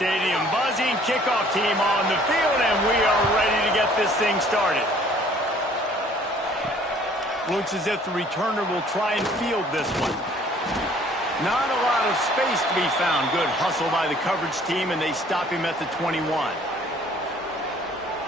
stadium buzzing. Kickoff team on the field, and we are ready to get this thing started. Looks as if the returner will try and field this one. Not a lot of space to be found. Good hustle by the coverage team, and they stop him at the 21.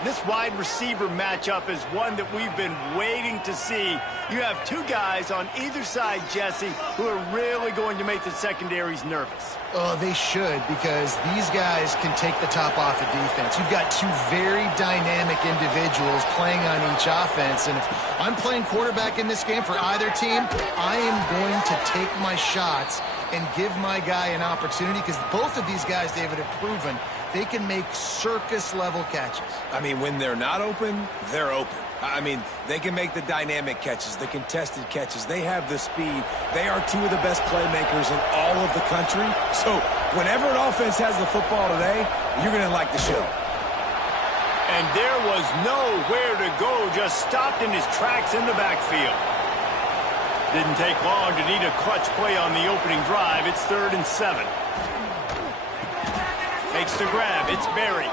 This wide receiver matchup is one that we've been waiting to see. You have two guys on either side, Jesse, who are really going to make the secondaries nervous. Oh, they should, because these guys can take the top off the defense. You've got two very dynamic individuals playing on each offense, and if I'm playing quarterback in this game for either team, I am going to take my shots and give my guy an opportunity, because both of these guys, David, have proven they can make circus-level catches. I mean, when they're not open, they're open. I mean, they can make the dynamic catches, the contested catches. They have the speed. They are two of the best playmakers in all of the country. So whenever an offense has the football today, you're going to like the show. And there was nowhere to go, just stopped in his tracks in the backfield. Didn't take long to need a clutch play on the opening drive. It's 3rd and 7. Makes the grab. It's Berry.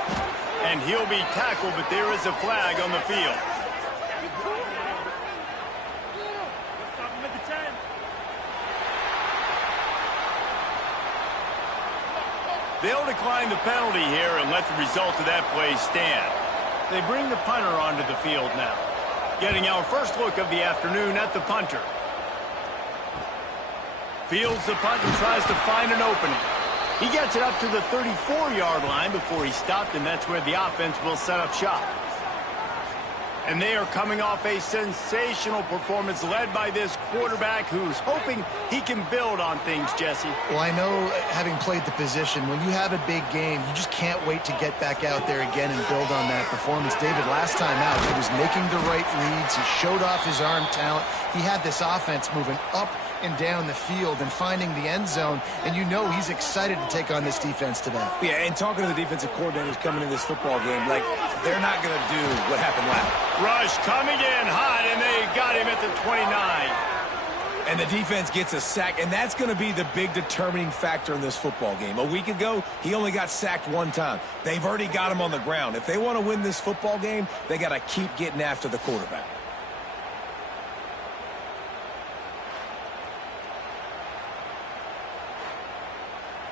And he'll be tackled, but there is a flag on the field. They'll decline the penalty here and let the result of that play stand. They bring the punter onto the field now. Getting our first look of the afternoon at the punter. Fields the punt and tries to find an opening. He gets it up to the 34-yard line before he stopped, and that's where the offense will set up shop. And they are coming off a sensational performance led by this quarterback who's hoping he can build on things, Jesse. Well, I know, having played the position, when you have a big game, you just can't wait to get back out there again and build on that performance. David, last time out, he was making the right reads. He showed off his arm talent. He had this offense moving up and down the field and finding the end zone, and you know he's excited to take on this defense today. Yeah, and talking to the defensive coordinators coming in this football game, like, they're not going to do what happened last. Rush coming in hot, and they got him at the 29. And the defense gets a sack, and that's going to be the big determining factor in this football game. A week ago, he only got sacked one time. They've already got him on the ground. If they want to win this football game, they got to keep getting after the quarterback.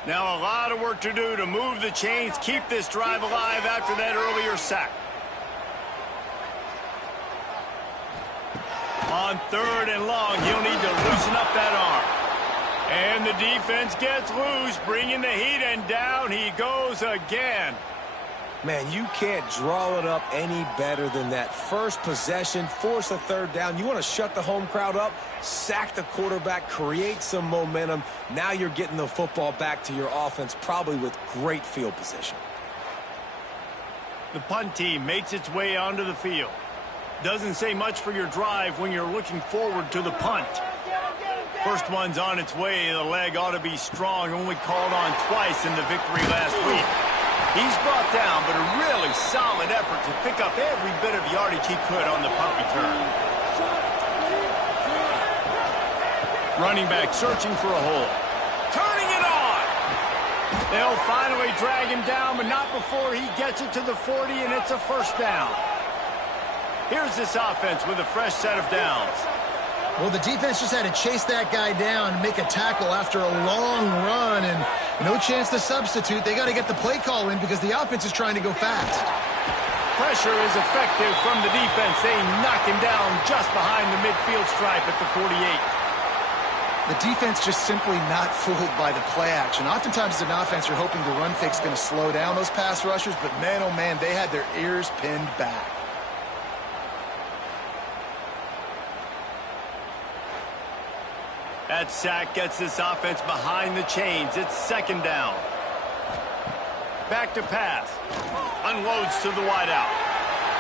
Now a lot of work to do to move the chains, keep this drive alive after that earlier sack. On 3rd and long, he'll need to loosen up that arm. And the defense gets loose, bringing the heat, and down he goes again. Man, you can't draw it up any better than that. First possession, force a 3rd down. You want to shut the home crowd up, sack the quarterback, create some momentum. Now you're getting the football back to your offense, probably with great field position. The punt team makes its way onto the field. Doesn't say much for your drive when you're looking forward to the punt. First one's on its way. The leg ought to be strong, only called on twice in the victory last week. He's brought down, but a really solid effort to pick up every bit of yardage he could on the punt return. Running back searching for a hole. Turning it on! They'll finally drag him down, but not before he gets it to the 40, and it's a 1st down. Here's this offense with a fresh set of downs. Well, the defense just had to chase that guy down and make a tackle after a long run, and no chance to substitute. They got to get the play call in because the offense is trying to go fast. Pressure is effective from the defense. They knock him down just behind the midfield stripe at the 48. The defense just simply not fooled by the play action. Oftentimes as an offense, you're hoping the run fake's going to slow down those pass rushers, but man, oh man, they had their ears pinned back. That sack gets this offense behind the chains. It's 2nd down. Back to pass. Unloads to the wideout.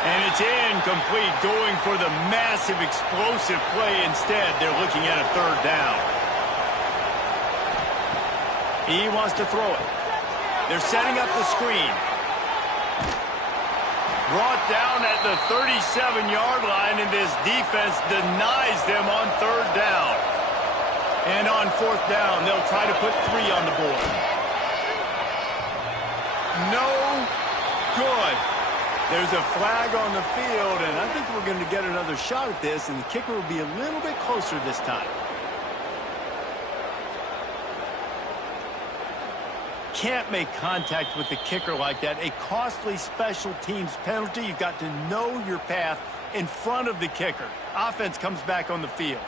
And it's incomplete, going for the massive explosive play instead. They're looking at a 3rd down. He wants to throw it. They're setting up the screen. Brought down at the 37-yard line, and this defense denies them on 3rd down. And on 4th down, they'll try to put 3 on the board. no good. There's a flag on the field, and I think we're going to get another shot at this, and the kicker will be a little bit closer this time. Can't make contact with the kicker like that. A costly special teams penalty. You've got to know your path in front of the kicker. Offense comes back on the field.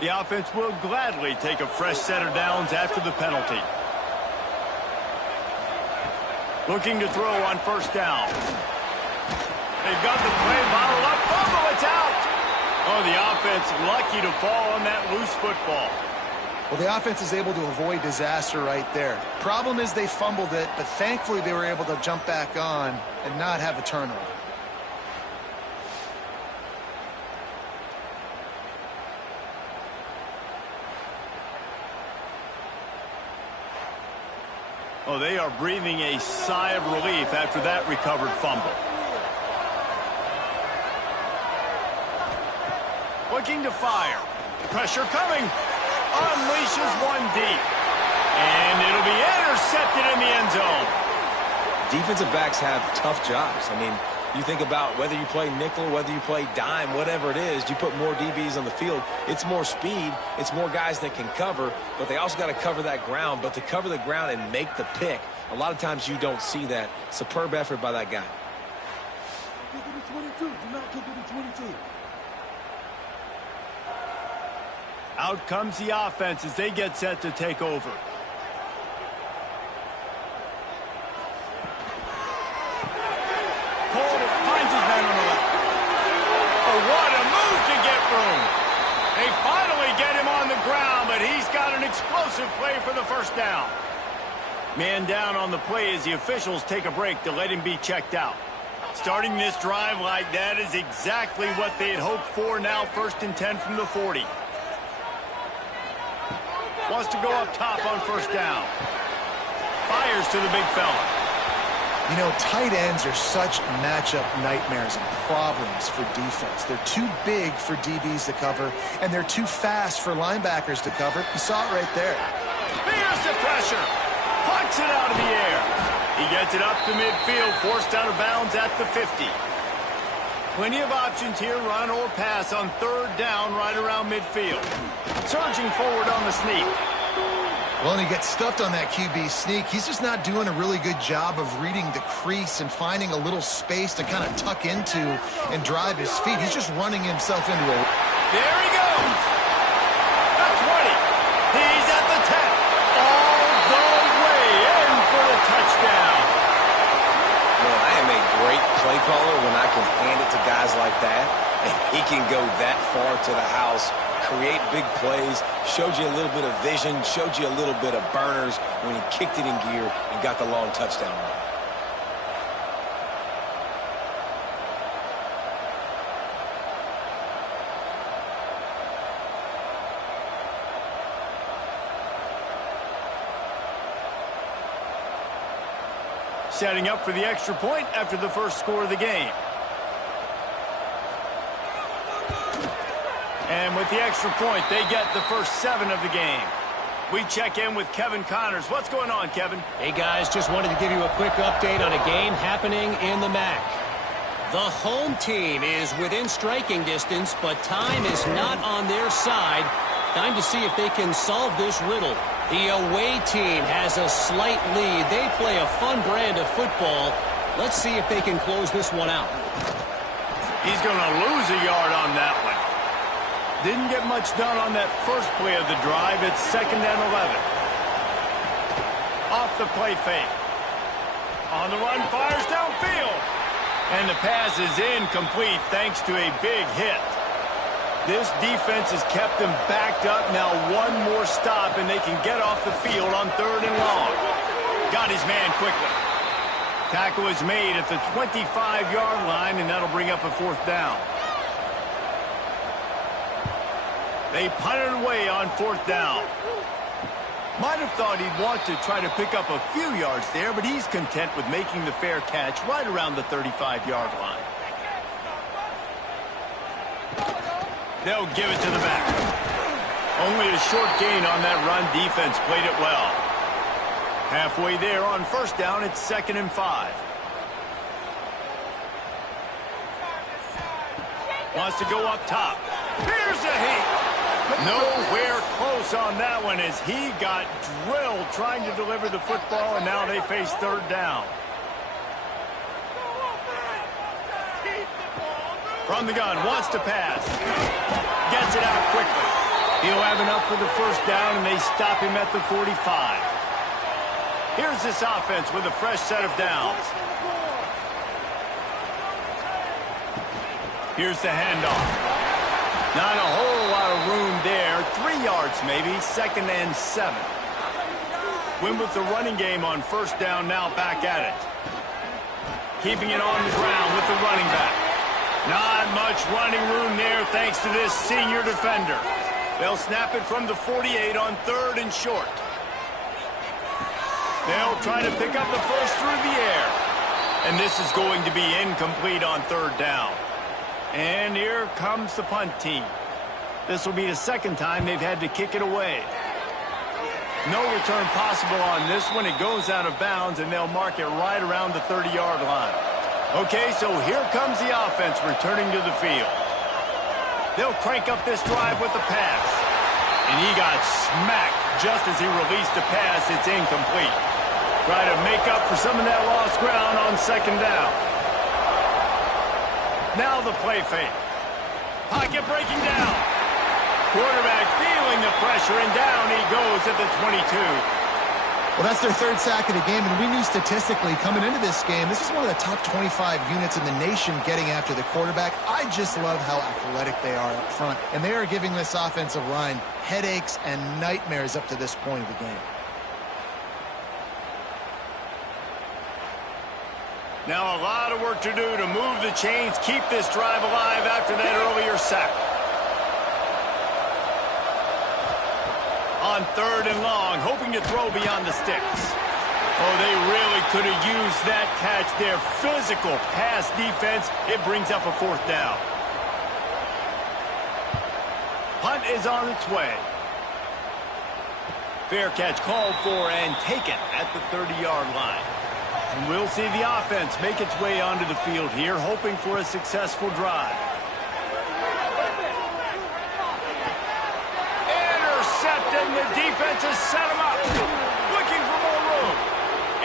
The offense will gladly take a fresh set of downs after the penalty. Looking to throw on first down. They've got the play bottled up. Fumble, it's out. Oh, the offense lucky to fall on that loose football. Well, the offense is able to avoid disaster right there. Problem is they fumbled it, but thankfully they were able to jump back on and not have a turnover. Oh, they are breathing a sigh of relief after that recovered fumble. Looking to fire. Pressure coming. Unleashes one deep. And it'll be intercepted in the end zone. Defensive backs have tough jobs. I mean, you think about whether you play nickel, whether you play dime, whatever it is, you put more DBs on the field. It's more speed. It's more guys that can cover, but they also got to cover that ground. But to cover the ground and make the pick, a lot of times you don't see that. Superb effort by that guy. Out comes the offense as they get set to take over. Finds his man on the left. Oh, what a move to get room. They finally get him on the ground, but he's got an explosive play for the first down. Man down on the play as the officials take a break to let him be checked out. Starting this drive like that is exactly what they had hoped for. Now 1st and 10 from the 40. Wants to go up top on first down. Fires to the big fella. You know, tight ends are such matchup nightmares and problems for defense. They're too big for DBs to cover, and they're too fast for linebackers to cover. You saw it right there. Here's the pressure. Pucks it out of the air. He gets it up to midfield, forced out of bounds at the 50. Plenty of options here, run or pass on 3rd down right around midfield. Surging forward on the sneak. Well, and he gets stuffed on that QB sneak. He's just not doing a really good job of reading the crease and finding a little space to kind of tuck into and drive his feet. He's just running himself into a... There he goes. That's 20. He's at the 10. All the way in for the touchdown. Man, I am a great play caller when I can hand it to guys like that. And he can go that far to the house, create big plays, showed you a little bit of vision, showed you a little bit of burners when he kicked it in gear and got the long touchdown run. Setting up for the extra point after the first score of the game. And with the extra point, they get the first 7 of the game. We check in with Kevin Connors. What's going on, Kevin? Hey, guys, just wanted to give you a quick update on a game happening in the MAC. The home team is within striking distance, but time is not on their side. Time to see if they can solve this riddle. The away team has a slight lead. They play a fun brand of football. Let's see if they can close this one out. He's going to lose a yard on that one. Didn't get much done on that first play of the drive. It's 2nd and 11. Off the play fake. On the run, fires downfield. And the pass is incomplete thanks to a big hit. This defense has kept them backed up. Now one more stop, and they can get off the field on 3rd and long. Got his man quickly. Tackle is made at the 25-yard line, and that'll bring up a 4th down. They punted away on 4th down. Might have thought he'd want to try to pick up a few yards there, but he's content with making the fair catch right around the 35-yard line. They'll give it to the back. Only a short gain on that run. Defense played it well. Halfway there on first down, it's 2nd and 5. Wants to go up top. Here's a heat. Nowhere close on that one as he got drilled trying to deliver the football, and now they face 3rd down. From the gun, wants to pass. Gets it out quickly. He'll have enough for the 1st down, and they stop him at the 45. Here's this offense with a fresh set of downs. Here's the handoff. Not a whole lot of room there. 3 yards maybe, 2nd and 7. Win with the running game on 1st down, now back at it. Keeping it on the ground with the running back. Not much running room there thanks to this senior defender. They'll snap it from the 48 on 3rd and short. They'll try to pick up the first through the air. And this is going to be incomplete on 3rd down. And here comes the punt team. This will be the 2nd time they've had to kick it away. No return possible on this one. It goes out of bounds, and they'll mark it right around the 30-yard line. Okay, so here comes the offense returning to the field. They'll crank up this drive with the pass. And he got smacked just as he released the pass. It's incomplete. Try to make up for some of that lost ground on 2nd down. Now the play fake. Pocket breaking down. Quarterback feeling the pressure, and down he goes at the 22. Well, that's their 3rd sack of the game, and we knew statistically coming into this game, this is one of the top 25 units in the nation getting after the quarterback. I just love how athletic they are up front, and they are giving this offensive line headaches and nightmares up to this point of the game. Now a lot of work to do to move the chains, keep this drive alive after that earlier sack. On 3rd and long, hoping to throw beyond the sticks. Oh, they really could have used that catch there. Physical pass defense. It brings up a 4th down. Punt is on its way. Fair catch called for and taken at the 30-yard line. And we'll see the offense make its way onto the field here, hoping for a successful drive. Intercepted, and the defense has set him up. Looking for more room.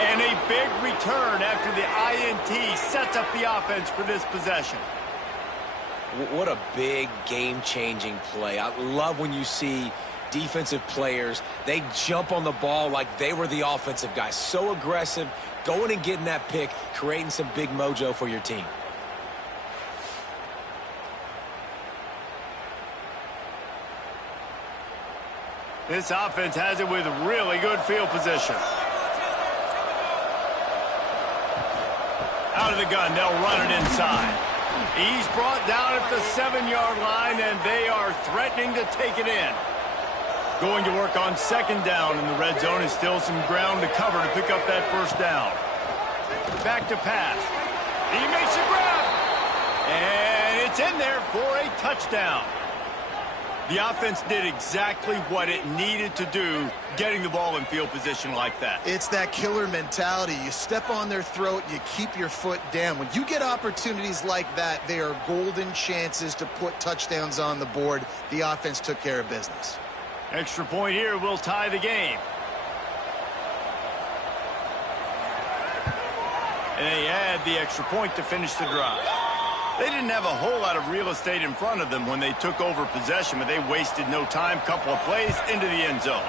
And a big return after the INT sets up the offense for this possession. What a big game-changing play. I love when you see defensive players, they jump on the ball like they were the offensive guy. So aggressive, going and getting that pick, creating some big mojo for your team. This offense has it with really good field position. Out of the gun, they'll run it inside. He's brought down at the 7-yard line, and they are threatening to take it in. Going to work on 2nd down, and the red zone is still some ground to cover to pick up that 1st down. Back to pass. He makes a grab. And it's in there for a touchdown. The offense did exactly what it needed to do, getting the ball in field position like that. It's that killer mentality. You step on their throat, you keep your foot down. When you get opportunities like that, they are golden chances to put touchdowns on the board. The offense took care of business. Extra point here will tie the game. And they add the extra point to finish the drive. They didn't have a whole lot of real estate in front of them when they took over possession, but they wasted no time. Couple of plays into the end zone.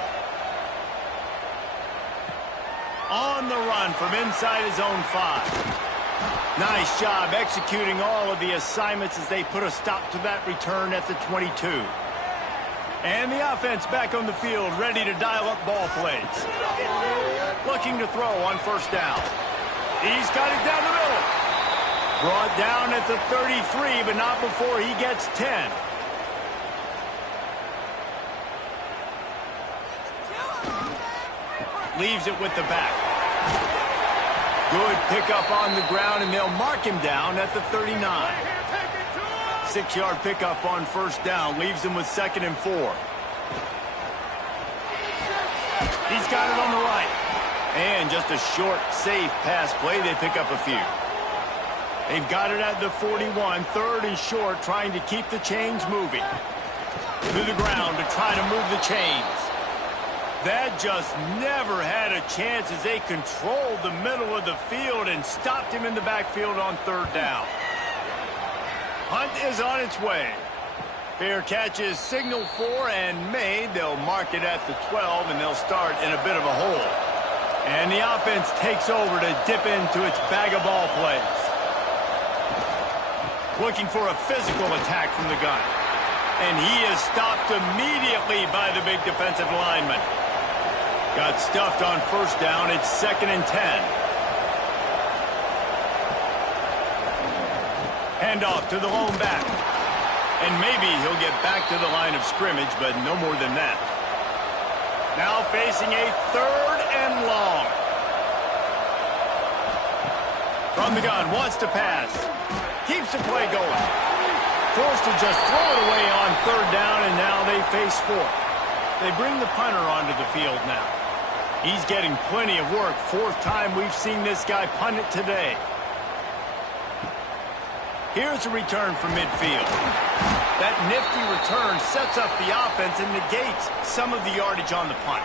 On the run from inside his own 5. Nice job executing all of the assignments as they put a stop to that return at the 22. And the offense back on the field, ready to dial up ball plays. Looking to throw on 1st down. He's got it down the middle. Brought down at the 33, but not before he gets 10. Leaves it with the back. Good pickup on the ground, and they'll mark him down at the 39. 6-yard pickup on 1st down, leaves him with 2nd and 4. He's got it on the right. And just a short, safe pass play. They pick up a few. They've got it at the 41, 3rd and short, trying to keep the chains moving. To the ground to try to move the chains. That just never had a chance as they controlled the middle of the field and stopped him in the backfield on 3rd down. Hunt is on its way. Fair catch is signaled for and made. They'll mark it at the 12, and they'll start in a bit of a hole. And the offense takes over to dip into its bag of ball plays. Looking for a physical attack from the gun. And he is stopped immediately by the big defensive lineman. Got stuffed on 1st down. It's 2nd and 10. Handoff to the lone back. And maybe he'll get back to the line of scrimmage, but no more than that. Now facing a 3rd and long. From the gun, wants to pass. Keeps the play going. Forced to just throw it away on 3rd down, and now they face 4th. They bring the punter onto the field now. He's getting plenty of work. 4th time we've seen this guy punt it today. Here's a return from midfield. That nifty return sets up the offense and negates some of the yardage on the punt.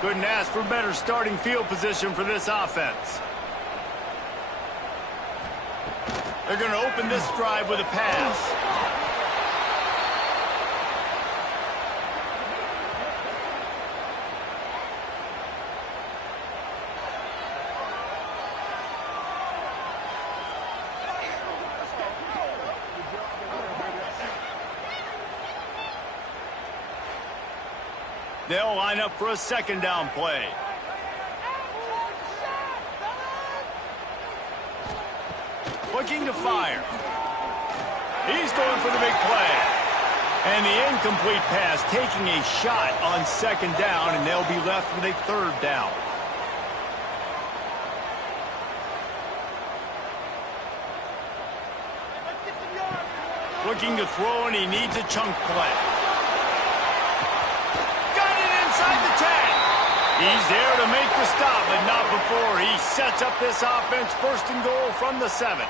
Couldn't ask for better starting field position for this offense. They're going to open this drive with a pass. They'll line up for a 2nd down play. Looking to fire. He's going for the big play. And the incomplete pass taking a shot on 2nd down, and they'll be left with a 3rd down. Looking to throw, and he needs a chunk play. Inside the 10. He's there to make the stop, but not before he sets up this offense 1st and goal from the 7.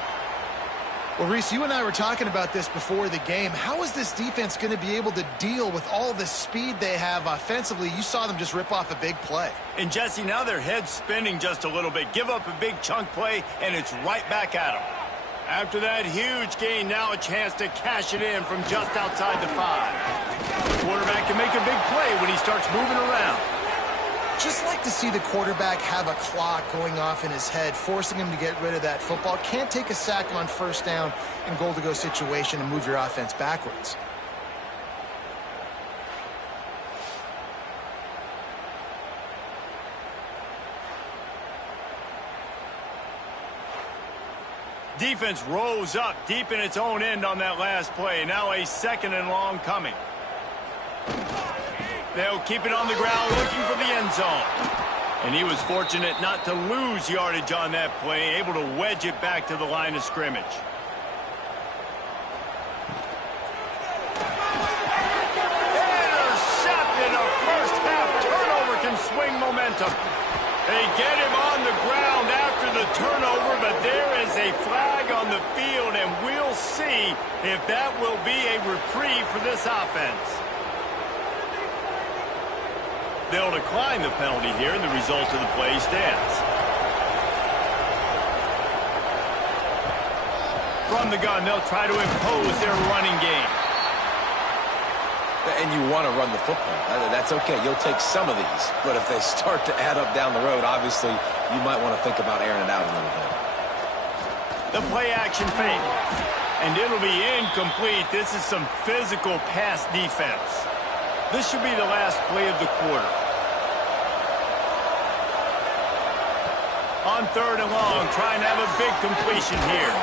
Well, Reese, you and I were talking about this before the game. How is this defense going to be able to deal with all the speed they have offensively? You saw them just rip off a big play. And, Jesse, now their head's spinning just a little bit. Give up a big chunk play, and it's right back at them. After that huge gain, now a chance to cash it in from just outside the 5. The quarterback can make a big play when he starts moving around. Just like to see the quarterback have a clock going off in his head, forcing him to get rid of that football. Can't take a sack on 1st down in goal-to-go situation and move your offense backwards. Defense rose up deep in its own end on that last play. Now a 2nd and long coming. They'll keep it on the ground looking for the end zone. And he was fortunate not to lose yardage on that play, able to wedge it back to the line of scrimmage. Intercepted. A 1st half turnover can swing momentum. They get him on the ground after the turnover, but there is a flag on the field, and we'll see if that will be a reprieve for this offense. They'll decline the penalty here, and the result of the play stands. From the gun, they'll try to impose their running game. And you want to run the football. That's okay. You'll take some of these. But if they start to add up down the road, obviously, you might want to think about airing it out a little bit. The play action fake. And it'll be incomplete. This is some physical pass defense. This should be the last play of the quarter. On 3rd and long, trying to have a big completion here.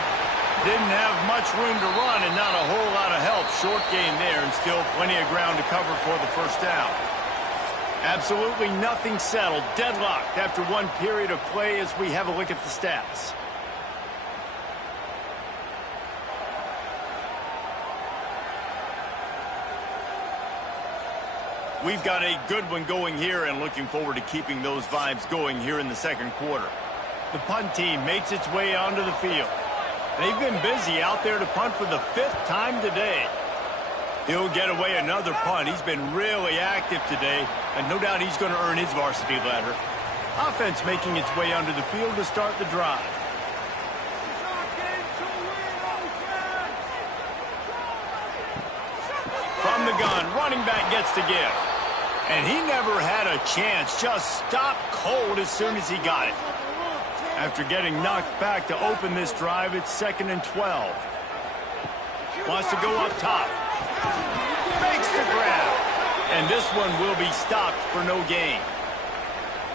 Didn't have much room to run and not a whole lot of help. Short gain there and still plenty of ground to cover for the 1st down. Absolutely nothing settled. Deadlocked after one period of play as we have a look at the stats. We've got a good one going here and looking forward to keeping those vibes going here in the second quarter. The punt team makes its way onto the field. They've been busy out there to punt for the 5th time today. He'll get away another punt. He's been really active today, and no doubt he's going to earn his varsity letter. Offense making its way onto the field to start the drive. From the gun, running back gets to give. And he never had a chance, just stopped cold as soon as he got it. After getting knocked back to open this drive, it's 2nd and 12. Wants to go up top. Makes the grab. And this one will be stopped for no gain.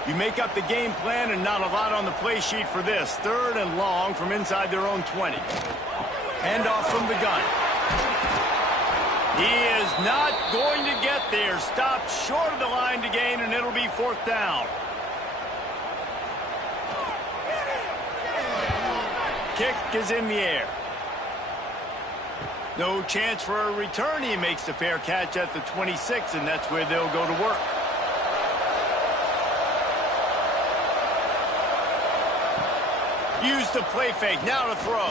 You make up the game plan and not a lot on the play sheet for this. 3rd and long from inside their own 20. Handoff from the gun. He is not going to get there. Stopped short of the line to gain, and it'll be 4th down. Kick is in the air. No chance for a return. He makes the fair catch at the 26, and that's where they'll go to work. Use the play fake. Now to throw.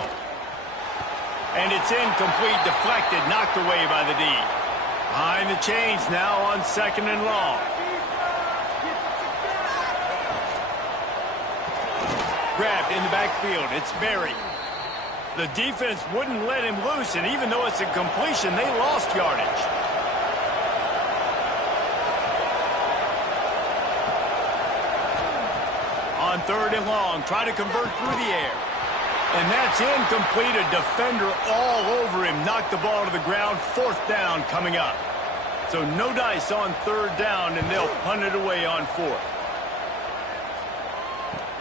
And it's incomplete, deflected, knocked away by the D. Behind the chains now on 2nd and long. Grabbed in the backfield. It's Berry. The defense wouldn't let him loose, and even though it's a completion, they lost yardage. On 3rd and long, try to convert through the air. And that's incomplete. A defender all over him. Knocked the ball to the ground. 4th down coming up. So no dice on 3rd down, and they'll punt it away on 4th.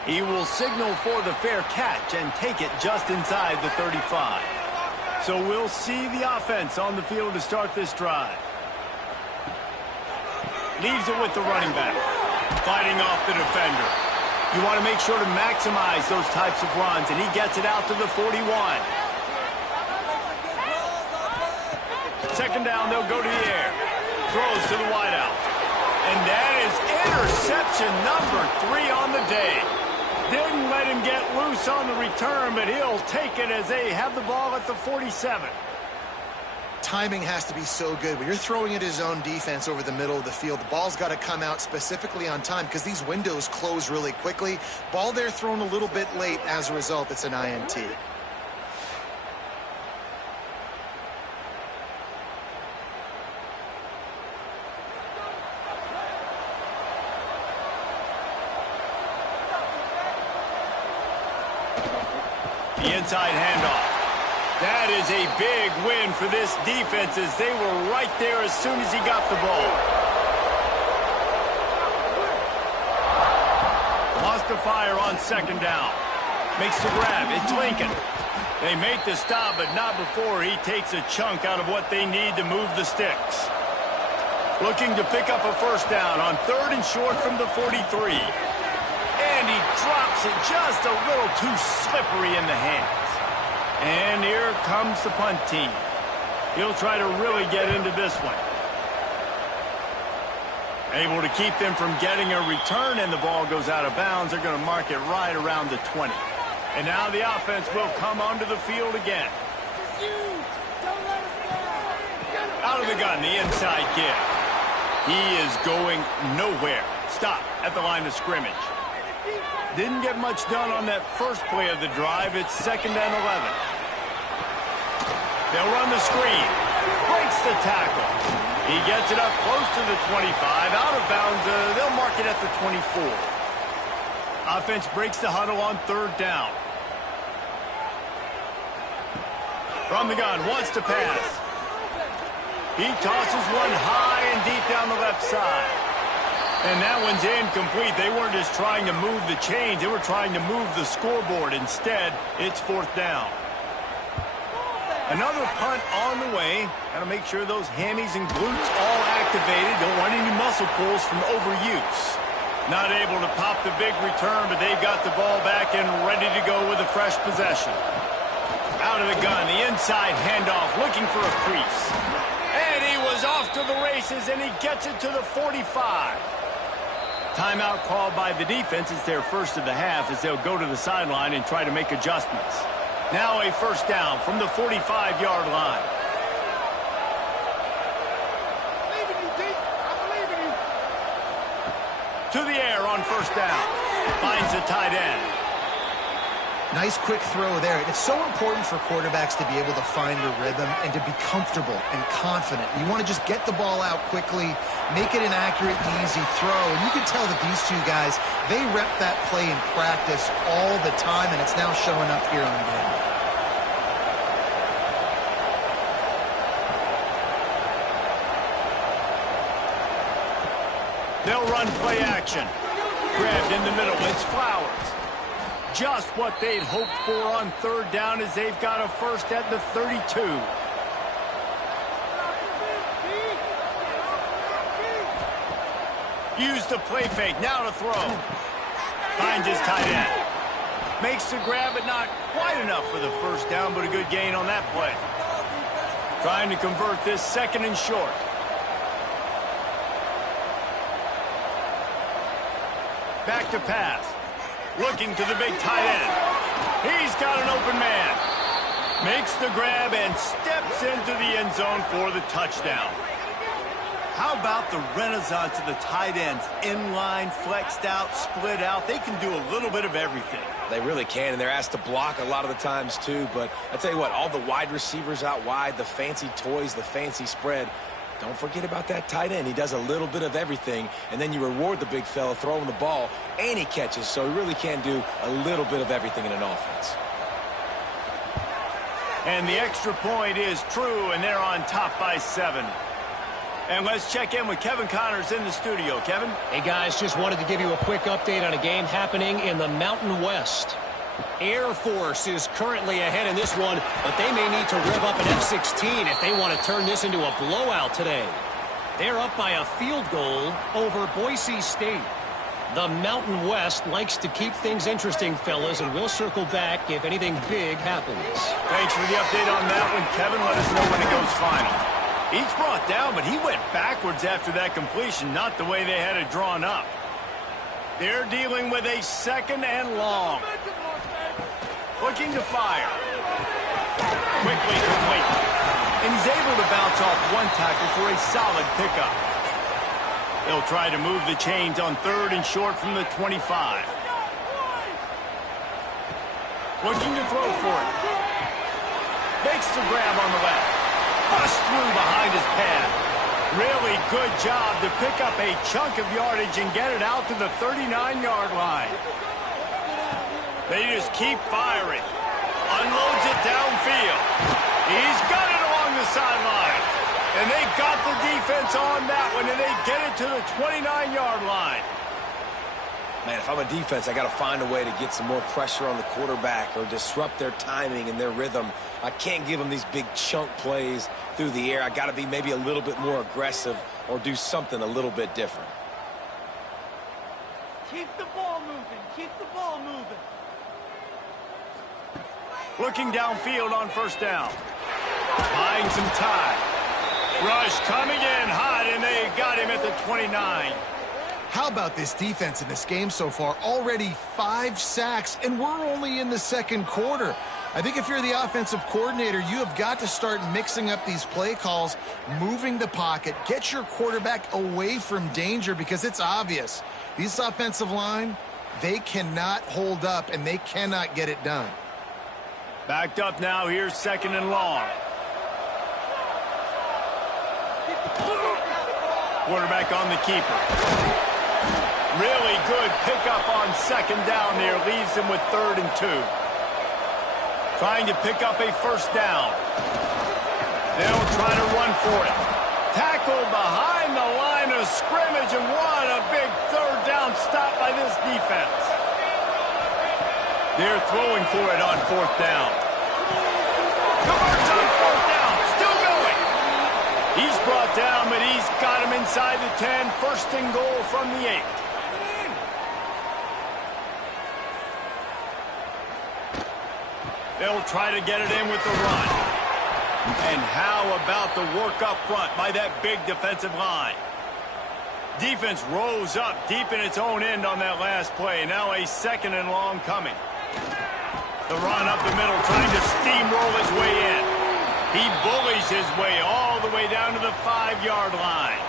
He will signal for the fair catch and take it just inside the 35. So we'll see the offense on the field to start this drive. Leaves it with the running back. Fighting off the defender. You want to make sure to maximize those types of runs, and he gets it out to the 41. 2nd down, they'll go to the air. Throws to the wideout. And that is interception number 3 on the day. Didn't let him get loose on the return, but he'll take it as they have the ball at the 47. Timing has to be so good. When you're throwing at his own defense over the middle of the field, the ball's got to come out specifically on time because these windows close really quickly. Ball there thrown a little bit late. As a result, it's an INT. The inside handoff. That is a big win for this defense as they were right there as soon as he got the ball. Lost the fire on 2nd down. Makes the grab. It's Lincoln. They make the stop, but not before he takes a chunk out of what they need to move the sticks. Looking to pick up a 1st down on 3rd and short from the 43. And he drops it just a little too slippery in the hands. And here comes the punt team. He'll try to really get into this one. Able to keep them from getting a return, and the ball goes out of bounds. They're going to mark it right around the 20. And now the offense will come onto the field again. Out of the gun, the inside give. He is going nowhere. Stop at the line of scrimmage. Didn't get much done on that first play of the drive. It's 2nd and 11. They'll run the screen. Breaks the tackle. He gets it up close to the 25. Out of bounds. They'll mark it at the 24. Offense breaks the huddle on 3rd down. From the gun. Wants to pass. He tosses one high and deep down the left side. And that one's incomplete. They weren't just trying to move the chains. They were trying to move the scoreboard. Instead, it's 4th down. Another punt on the way. Got to make sure those hammies and glutes all activated. Don't want any muscle pulls from overuse. Not able to pop the big return, but they've got the ball back and ready to go with a fresh possession. Out of the gun, the inside handoff, looking for a crease. And he was off to to the races, and he gets it to the 45. Timeout called by the defense. It's their first of the half as they'll go to the sideline and try to make adjustments. Now a first down from the 45-yard line. To the air on first down. Finds a tight end. Nice quick throw there. It's so important for quarterbacks to be able to find a rhythm and to be comfortable and confident. You want to just get the ball out quickly, make it an accurate, easy throw. And you can tell that these two guys, they rep that play in practice all the time, and it's now showing up here on game. They'll run play action. Grabbed in the middle. It's Flowers. Just what they'd hoped for on third down as they've got a first at the 32. Use the play fake. Now to throw. Finds his tight end. Makes the grab, but not quite enough for the first down, but a good gain on that play. Trying to convert this second and short. Back to pass. Looking to the big tight end. He's got an open man. Makes the grab and steps into the end zone for the touchdown. How about the renaissance of the tight ends? Inline, flexed out, split out. They can do a little bit of everything. They really can, and they're asked to block a lot of the times too. But I tell you what, all the wide receivers out wide, the fancy toys, the fancy spread, don't forget about that tight end. He does a little bit of everything, and then you reward the big fella throwing the ball, and he catches, so he really can do a little bit of everything in an offense. And the extra point is true, and they're on top by 7. And let's check in with Kevin Connors in the studio. Kevin? Hey, guys, just wanted to give you a quick update on a game happening in the Mountain West. Air Force is currently ahead in this one, but they may need to rev up an F-16 if they want to turn this into a blowout today. They're up by a field goal over Boise State. The Mountain West likes to keep things interesting, fellas, and we'll circle back if anything big happens. Thanks for the update on that one, Kevin. Let us know when it goes final. He's brought down, but he went backwards after that completion, not the way they had it drawn up. They're dealing with a second and long. Looking to fire. Quickly complete. And he's able to bounce off one tackle for a solid pickup. They'll try to move the chains on third and short from the 25. Looking to throw for it. Makes the grab on the left. Busts through behind his pad. Really good job to pick up a chunk of yardage and get it out to the 39-yard line. They just keep firing. Unloads it downfield. He's got it along the sideline. And they got the defense on that one, and they get it to the 29-yard line. Man, if I'm a defense, I got to find a way to get some more pressure on the quarterback or disrupt their timing and their rhythm. I can't give them these big chunk plays through the air. I got to be maybe a little bit more aggressive or do something a little bit different. Keep the ball moving. Keep the ball moving. Looking downfield on first down. Buying some time. Rush coming in hot, and they got him at the 29. How about this defense in this game so far? Already 5 sacks, and we're only in the second quarter. I think if you're the offensive coordinator, you have got to start mixing up these play calls, moving the pocket, get your quarterback away from danger, because it's obvious. These offensive line, they cannot hold up, and they cannot get it done. Backed up now. Here's second and long. Quarterback on the keeper. Really good pickup on second down there. Leaves him with 3rd and 2. Trying to pick up a first down. They'll try to run for it. Tackled behind the line of scrimmage, and what a big 3rd down stop by this defense. They're throwing for it on 4th down. Converts on 4th down. Still going. He's brought down, but he's got him inside the 10. First and goal from the 8. They'll try to get it in with the run. And how about the work up front by that big defensive line? Defense rose up deep in its own end on that last play. Now a 2nd and long coming. The run up the middle, trying to steamroll his way in. He bullies his way all the way down to the 5-yard line.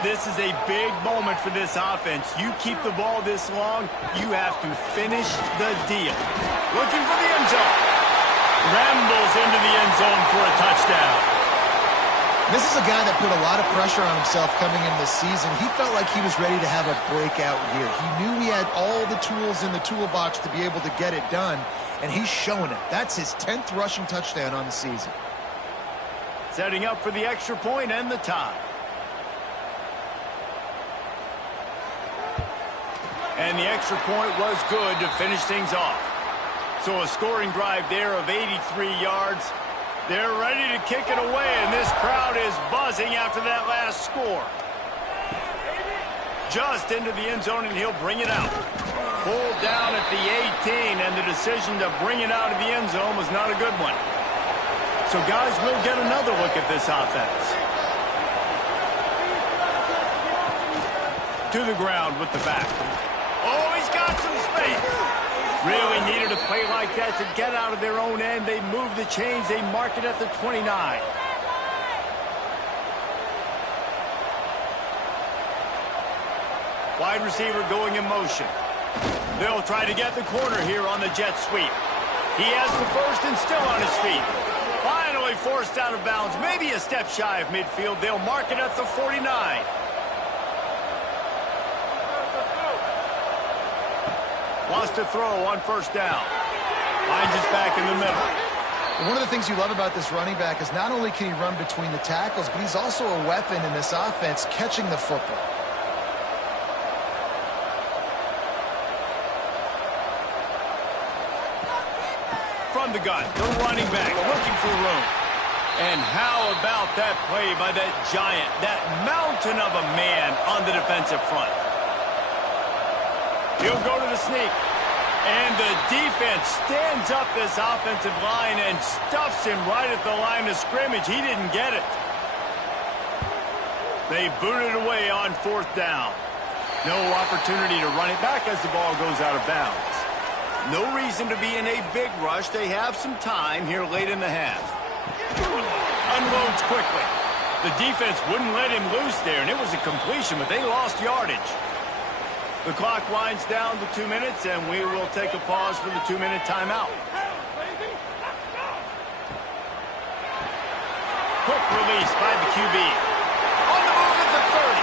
This is a big moment for this offense. You keep the ball this long, you have to finish the deal. Looking for the end zone. Rambles into the end zone for a touchdown. This is a guy that put a lot of pressure on himself coming in this season. He felt like he was ready to have a breakout year. He knew he had all the tools in the toolbox to be able to get it done, and he's showing it. That's his 10th rushing touchdown on the season. Setting up for the extra point and the tie. And the extra point was good to finish things off. So a scoring drive there of 83 yards. They're ready to kick it away, and this crowd is buzzing after that last score. Just into the end zone, and he'll bring it out. Pulled down at the 18, and the decision to bring it out of the end zone was not a good one. So, guys, we'll get another look at this offense. To the ground with the back. Oh, he's got some space. Really needed a play like that to get out of their own end. They move the chains. They mark it at the 29. Wide receiver going in motion. They'll try to get the corner here on the jet sweep. He has the first and still on his feet. Finally forced out of bounds. Maybe a step shy of midfield. They'll mark it at the 49. Wants to throw on first down. Finds his back in the middle. One of the things you love about this running back is not only can he run between the tackles, but he's also a weapon in this offense catching the football. From the gun, the running back looking for room. And how about that play by that giant, that mountain of a man on the defensive front? He'll go to the sneak. And the defense stands up this offensive line and stuffs him right at the line of scrimmage. He didn't get it. They boot it away on 4th down. No opportunity to run it back as the ball goes out of bounds. No reason to be in a big rush. They have some time here late in the half. Unloads quickly. The defense wouldn't let him loose there, and it was a completion, but they lost yardage. The clock winds down to 2 minutes, and we will take a pause for the 2-minute timeout. Quick release by the QB. On the move at the 30.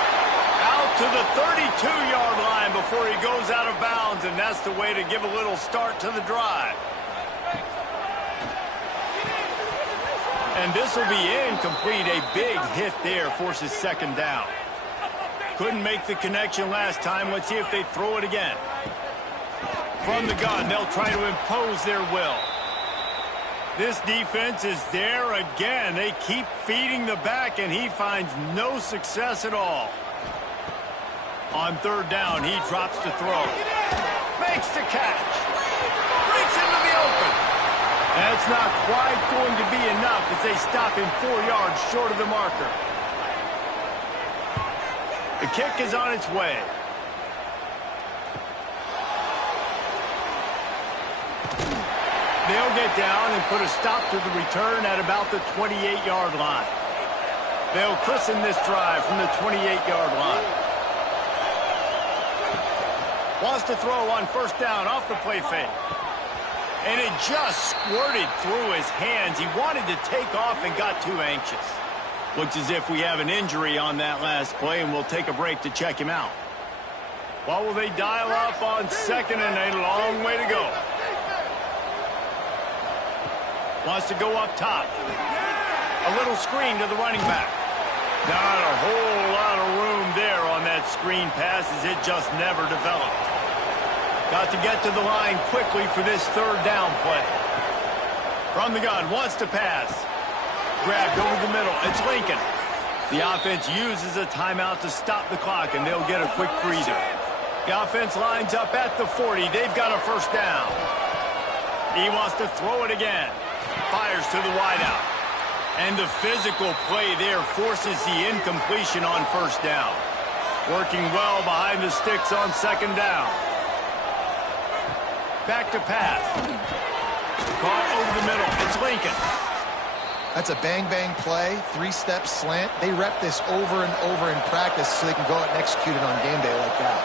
Out to the 32-yard line before he goes out of bounds, and that's the way to give a little start to the drive. And this will be incomplete. A big hit there forces 2nd down. Couldn't make the connection last time. Let's see if they throw it again. From the gun, they'll try to impose their will. This defense is there again. They keep feeding the back, and he finds no success at all. On 3rd down, he drops to throw. Makes the catch. Breaks into the open. That's not quite going to be enough as they stop him 4 yards short of the marker. The kick is on its way. They'll get down and put a stop to the return at about the 28-yard line. They'll christen this drive from the 28-yard line. Wants to throw on 1st down off the play fake. And it just squirted through his hands. He wanted to take off and got too anxious. Looks as if we have an injury on that last play, and we'll take a break to check him out. What will they dial up on 2nd and a long way to go? Wants to go up top. A little screen to the running back. Not a whole lot of room there on that screen pass as it just never developed. Got to get to the line quickly for this 3rd down play. From the gun, wants to pass. Grabbed over the middle. It's Lincoln. The offense uses a timeout to stop the clock, and they'll get a quick breather. The offense lines up at the 40. They've got a 1st down. He wants to throw it again. Fires to the wideout. And the physical play there forces the incompletion on first down. Working well behind the sticks on second down. Back to pass. Caught over the middle. It's Lincoln. That's a bang-bang play, three-step slant. They rep this over and over in practice so they can go out and execute it on game day like that.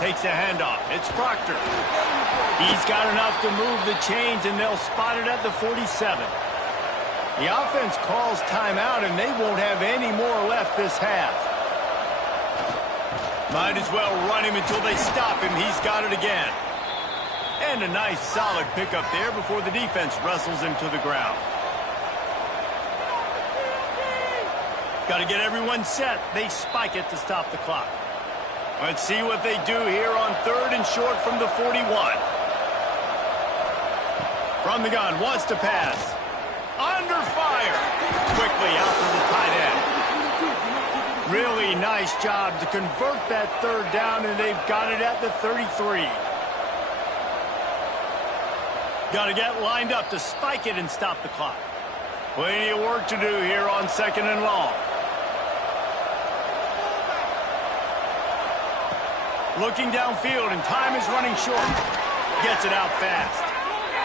Takes the handoff. It's Proctor. He's got enough to move the chains, and they'll spot it at the 47. The offense calls timeout, and they won't have any more left this half. Might as well run him until they stop him. He's got it again. And a nice solid pickup there before the defense wrestles him to the ground. Got to get everyone set. They spike it to stop the clock. Let's see what they do here on 3rd and short from the 41. From the gun, wants to pass. Under fire. Quickly out to the tight end. Really nice job to convert that 3rd down, and they've got it at the 33. Got to get lined up to spike it and stop the clock. Plenty of work to do here on 2nd and long. Looking downfield, and time is running short. Gets it out fast.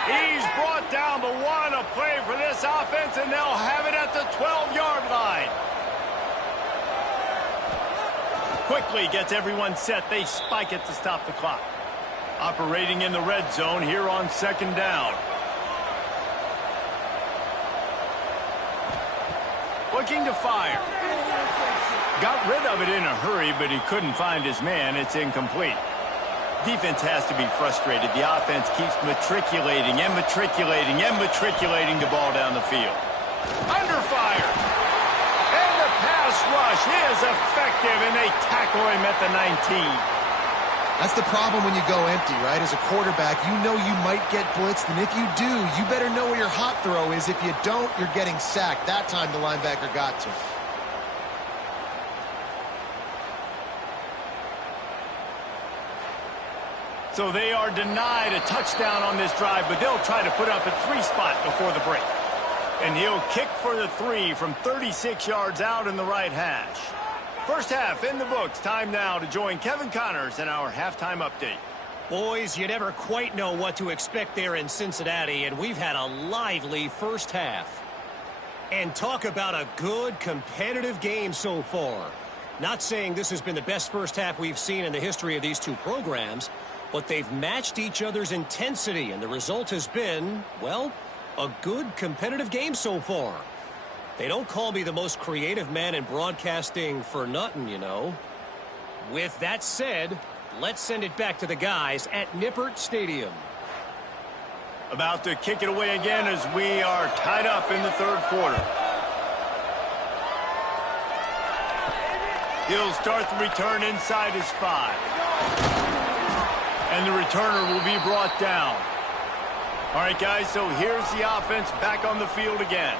He's brought down, but what a play for this offense, and they'll have it at the 12-yard line. Quickly gets everyone set. They spike it to stop the clock. Operating in the red zone here on 2nd down. Looking to fire. Got rid of it in a hurry, but he couldn't find his man. It's incomplete. Defense has to be frustrated. The offense keeps matriculating and matriculating and matriculating the ball down the field. Under fire. And the pass rush is effective, and they tackle him at the 19. That's the problem when you go empty, right? As a quarterback, you know you might get blitzed, and if you do, you better know where your hot throw is. If you don't, you're getting sacked. That time the linebacker got to. So they are denied a touchdown on this drive, but they'll try to put up a 3 spot before the break. And he'll kick for the 3 from 36 yards out in the right hash. First half in the books. Time now to join Kevin Connors in our halftime update. Boys, you never quite know what to expect there in Cincinnati, and we've had a lively first half. And talk about a good competitive game so far. Not saying this has been the best first half we've seen in the history of these two programs, but they've matched each other's intensity, and the result has been, well, a good competitive game so far. They don't call me the most creative man in broadcasting for nothing, you know. With that said, let's send it back to the guys at Nippert Stadium. About to kick it away again as we are tied up in the 3rd quarter. He'll start the return inside his 5. And the returner will be brought down. All right, guys, so here's the offense back on the field again.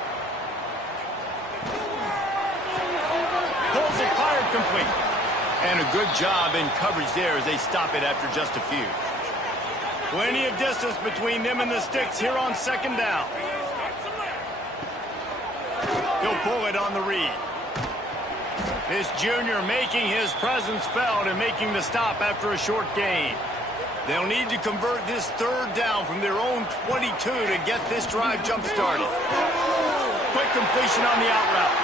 Pulls it, fired complete. And a good job in coverage there as they stop it after just a few. Plenty of distance between them and the sticks here on 2nd down. He'll pull it on the read. This junior making his presence felt and making the stop after a short gain. They'll need to convert this 3rd down from their own 22 to get this drive jump-started. Quick completion on the out route.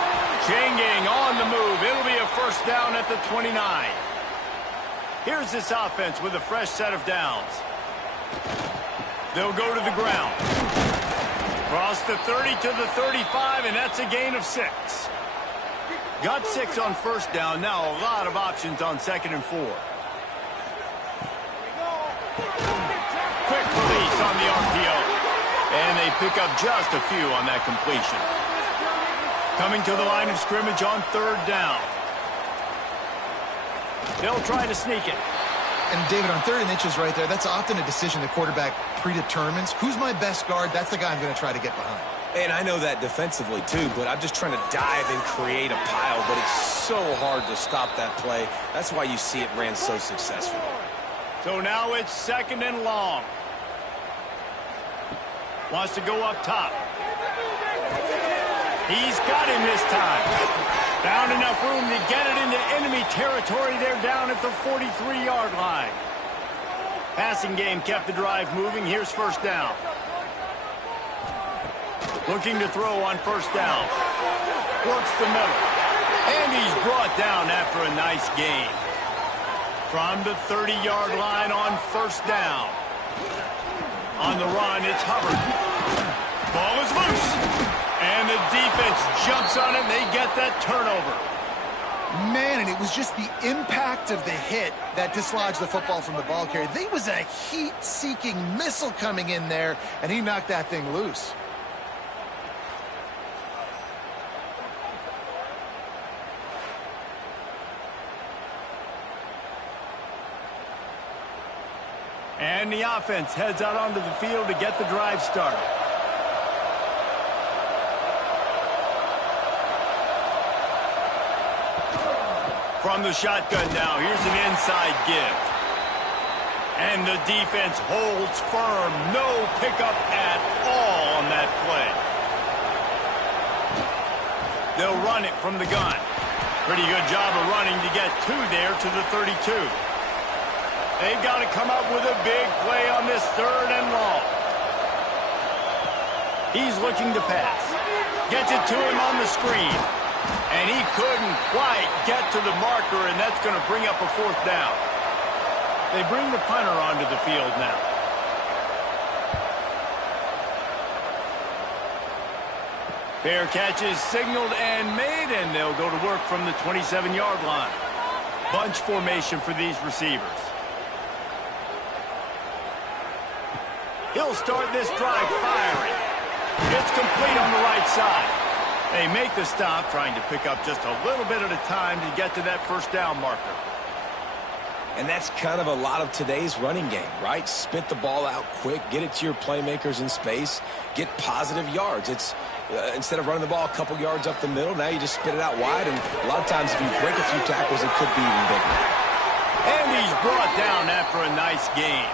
Chain gang on the move. It'll be a first down at the 29. Here's this offense with a fresh set of downs. They'll go to the ground. Cross the 30 to the 35, and that's a gain of 6. Got 6 on first down. Now a lot of options on 2nd and 4. Quick release on the RPO. And they pick up just a few on that completion. Coming to the line of scrimmage on 3rd down. They'll try to sneak it. And David, on 3rd and inches right there, that's often a decision the quarterback predetermines. Who's my best guard? That's the guy I'm going to try to get behind. And I know that defensively, too, but I'm just trying to dive and create a pile, but it's so hard to stop that play. That's why you see it ran so successfully. So now it's 2nd and long. Wants to go up top. He's got him this time. Found enough room to get it into enemy territory. They're down at the 43-yard line. Passing game kept the drive moving. Here's first down. Looking to throw on first down. Works the middle. And he's brought down after a nice gain. From the 30-yard line on first down. On the run, it's Hubbard. Ball is loose. And the defense jumps on it, and they get that turnover. Man, and it was just the impact of the hit that dislodged the football from the ball carrier. There was a heat-seeking missile coming in there, and he knocked that thing loose. And the offense heads out onto the field to get the drive started. From the shotgun now, here's an inside give. And the defense holds firm. No pickup at all on that play. They'll run it from the gun. Pretty good job of running to get two there to the 32. They've got to come up with a big play on this third and long. He's looking to pass. Gets it to him on the screen. And he couldn't quite get to the marker, and that's going to bring up a fourth down. They bring the punter onto the field now. Fair catch is signaled and made, and they'll go to work from the 27-yard line. Bunch formation for these receivers. He'll start this drive firing. It's complete on the right side. They make the stop, trying to pick up just a little bit at a time to get to that first down marker. And that's kind of a lot of today's running game, right? Spit the ball out quick, get it to your playmakers in space, get positive yards. It's instead of running the ball a couple yards up the middle, now you just spit it out wide, and a lot of times if you break a few tackles, it could be even bigger. And he's brought down after a nice gain.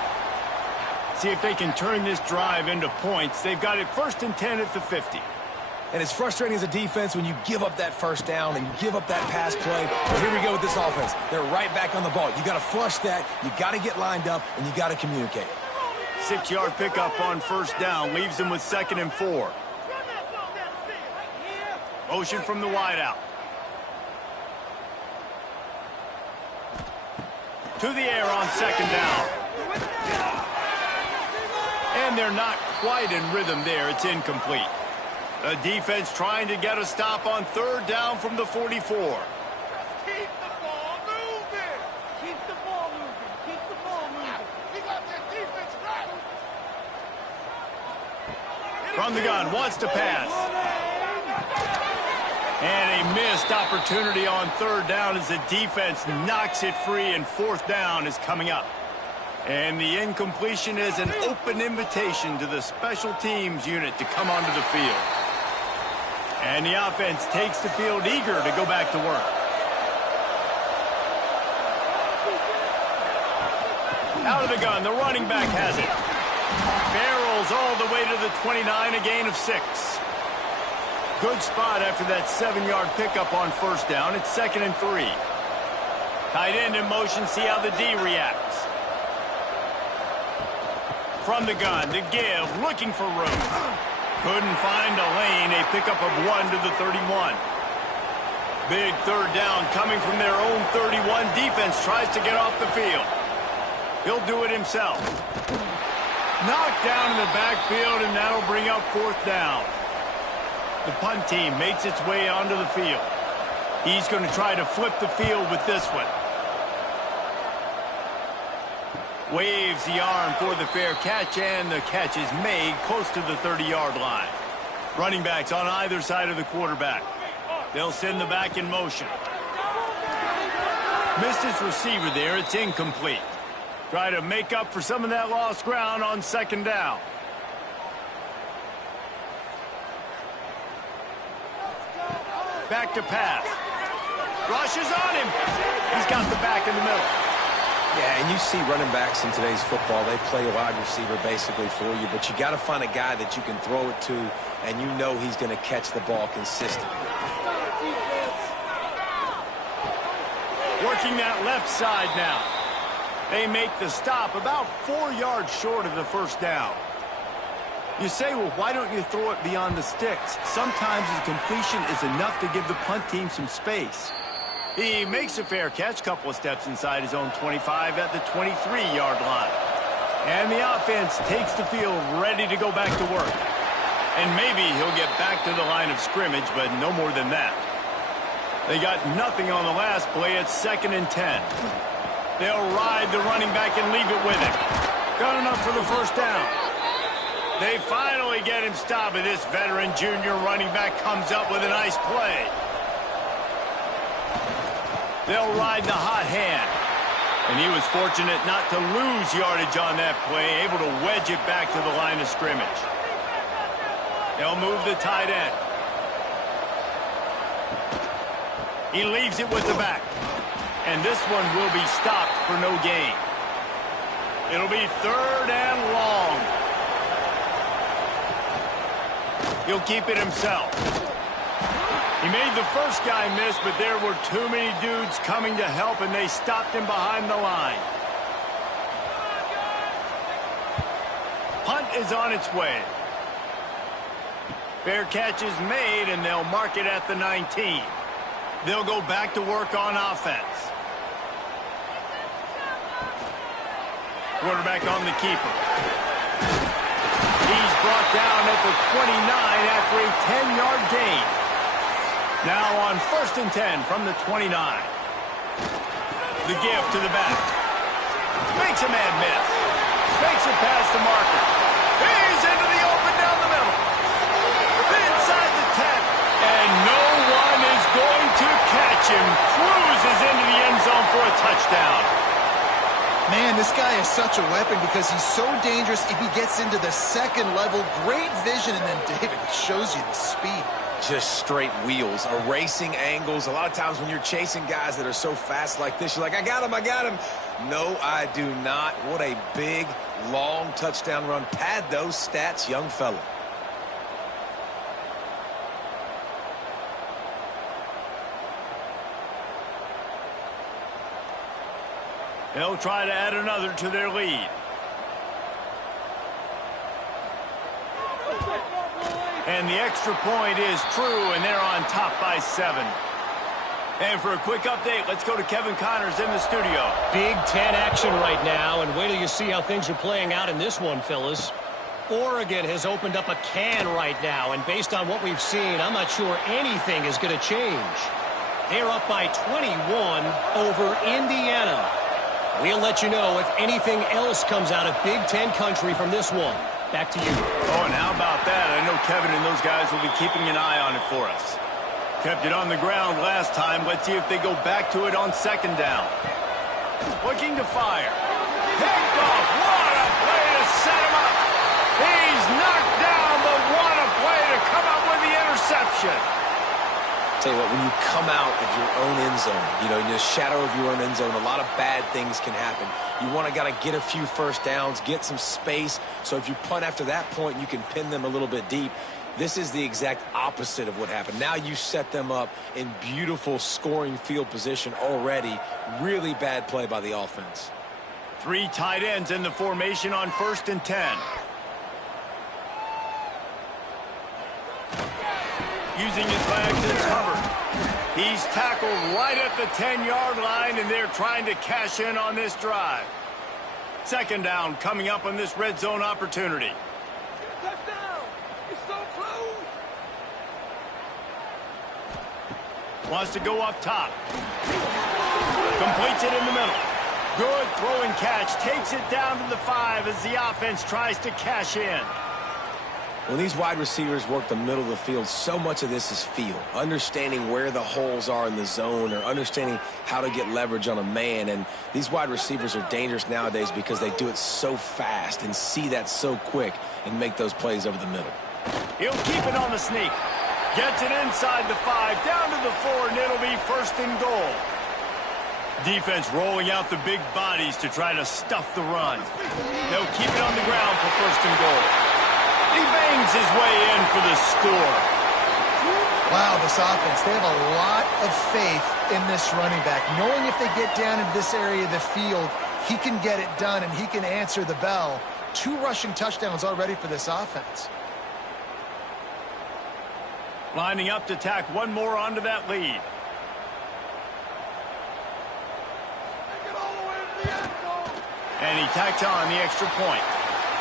See if they can turn this drive into points. They've got it 1st and 10 at the 50. And it's frustrating as a defense when you give up that first down and you give up that pass play. But here we go with this offense. They're right back on the ball. You got to flush that. You got to get lined up, and you got to communicate. 6-yard pickup on first down leaves them with 2nd and 4. Motion from the wideout. To the air on 2nd down. And they're not quite in rhythm there. It's incomplete. The defense trying to get a stop on 3rd down from the 44. Keep the ball moving. Keep the ball moving. Keep the ball moving. He got that defense right. From the gun, wants to pass. And a missed opportunity on 3rd down as the defense knocks it free, and 4th down is coming up. And the incompletion is an open invitation to the special teams unit to come onto the field. And the offense takes the field eager to go back to work. Out of the gun, the running back has it. Barrels all the way to the 29, a gain of 6. Good spot after that 7-yard pickup on 1st down. It's 2nd and 3. Tight end in motion, see how the D reacts. From the gun, the give, looking for room. Couldn't find a lane, a pickup of 1 to the 31. Big 3rd down coming from their own 31. Defense tries to get off the field. He'll do it himself. Knocked down in the backfield, and that'll bring up 4th down. The punt team makes its way onto the field. He's going to try to flip the field with this one. Waves the arm for the fair catch, and the catch is made close to the 30-yard line. Running backs on either side of the quarterback. They'll send the back in motion. Missed his receiver there. It's incomplete. Try to make up for some of that lost ground on 2nd down. Back to pass. Rushes on him. He's got the back in the middle. Yeah, and you see running backs in today's football, they play a wide receiver basically for you, but you got to find a guy that you can throw it to, and you know he's going to catch the ball consistently. Working that left side now. They make the stop about 4 yards short of the first down. You say, well, why don't you throw it beyond the sticks? Sometimes the completion is enough to give the punt team some space. He makes a fair catch, couple of steps inside his own 25 at the 23-yard line. And the offense takes the field ready to go back to work. And maybe he'll get back to the line of scrimmage, but no more than that. They got nothing on the last play. It's 2nd and 10. They'll ride the running back and leave it with him. Got enough for the first down. They finally get him stopped, and this veteran junior running back comes up with a nice play. They'll ride the hot hand. And he was fortunate not to lose yardage on that play, able to wedge it back to the line of scrimmage. They'll move the tight end. He leaves it with the back. And this one will be stopped for no gain. It'll be 3rd and long. He'll keep it himself. He made the first guy miss, but there were too many dudes coming to help, and they stopped him behind the line. Punt is on its way. Fair catch is made, and they'll mark it at the 19. They'll go back to work on offense. Quarterback on the keeper. He's brought down at the 29 after a 10-yard gain. Now on 1st and 10 from the 29. The give to the back. Makes a man miss. Makes it past the marker. He's into the open down the middle. Inside the 10. And no one is going to catch him. Cruises into the end zone for a touchdown. Man, this guy is such a weapon because he's so dangerous if he gets into the second level. Great vision, and then David shows you the speed. Just straight wheels, erasing angles. A lot of times when you're chasing guys that are so fast like this, you're like, I got him, I got him. No, I do not. What a big, long touchdown run. Pad those stats, young fella. They'll try to add another to their lead. And the extra point is true, and they're on top by 7. And for a quick update, let's go to Kevin Connors in the studio. Big 10 action right now, and wait till you see how things are playing out in this one, Phyllis. Oregon has opened up a can right now, and based on what we've seen, I'm not sure anything is going to change. They're up by 21 over Indiana. We'll let you know if anything else comes out of Big Ten country from this one. Back to you. Oh, and how about that? I know Kevin and those guys will be keeping an eye on it for us. Kept it on the ground last time. Let's see if they go back to it on 2nd down. Looking to fire. Picked off. What a play to set him up. He's knocked down, but what a play to come up with the interception. Tell you what, when you come out of your own end zone, you know, in the shadow of your own end zone, a lot of bad things can happen. You want to get a few first downs, get some space, so if you punt after that point, you can pin them a little bit deep. This is the exact opposite of what happened. Now you set them up in beautiful scoring field position already. Really bad play by the offense. 3 tight ends in the formation on 1st and 10. Using his legs, it's Hubbard. He's tackled right at the 10-yard line, and they're trying to cash in on this drive. 2nd down coming up on this red zone opportunity. Touchdown! It's so close! Wants to go up top. Completes it in the middle. Good throwing catch. Takes it down to the 5 as the offense tries to cash in. When these wide receivers work the middle of the field, so much of this is feel. Understanding where the holes are in the zone or understanding how to get leverage on a man. And these wide receivers are dangerous nowadays because they do it so fast and see that so quick and make those plays over the middle. He'll keep it on the sneak. Gets it inside the 5, down to the 4, and it'll be 1st and goal. Defense rolling out the big bodies to try to stuff the run. They'll keep it on the ground for first and goal. He bangs his way in for the score. Wow, this offense, they have a lot of faith in this running back, knowing if they get down in this area of the field, he can get it done and he can answer the bell. 2 rushing touchdowns already for this offense. Lining up to tack one more onto that lead. And he tacks on the extra point.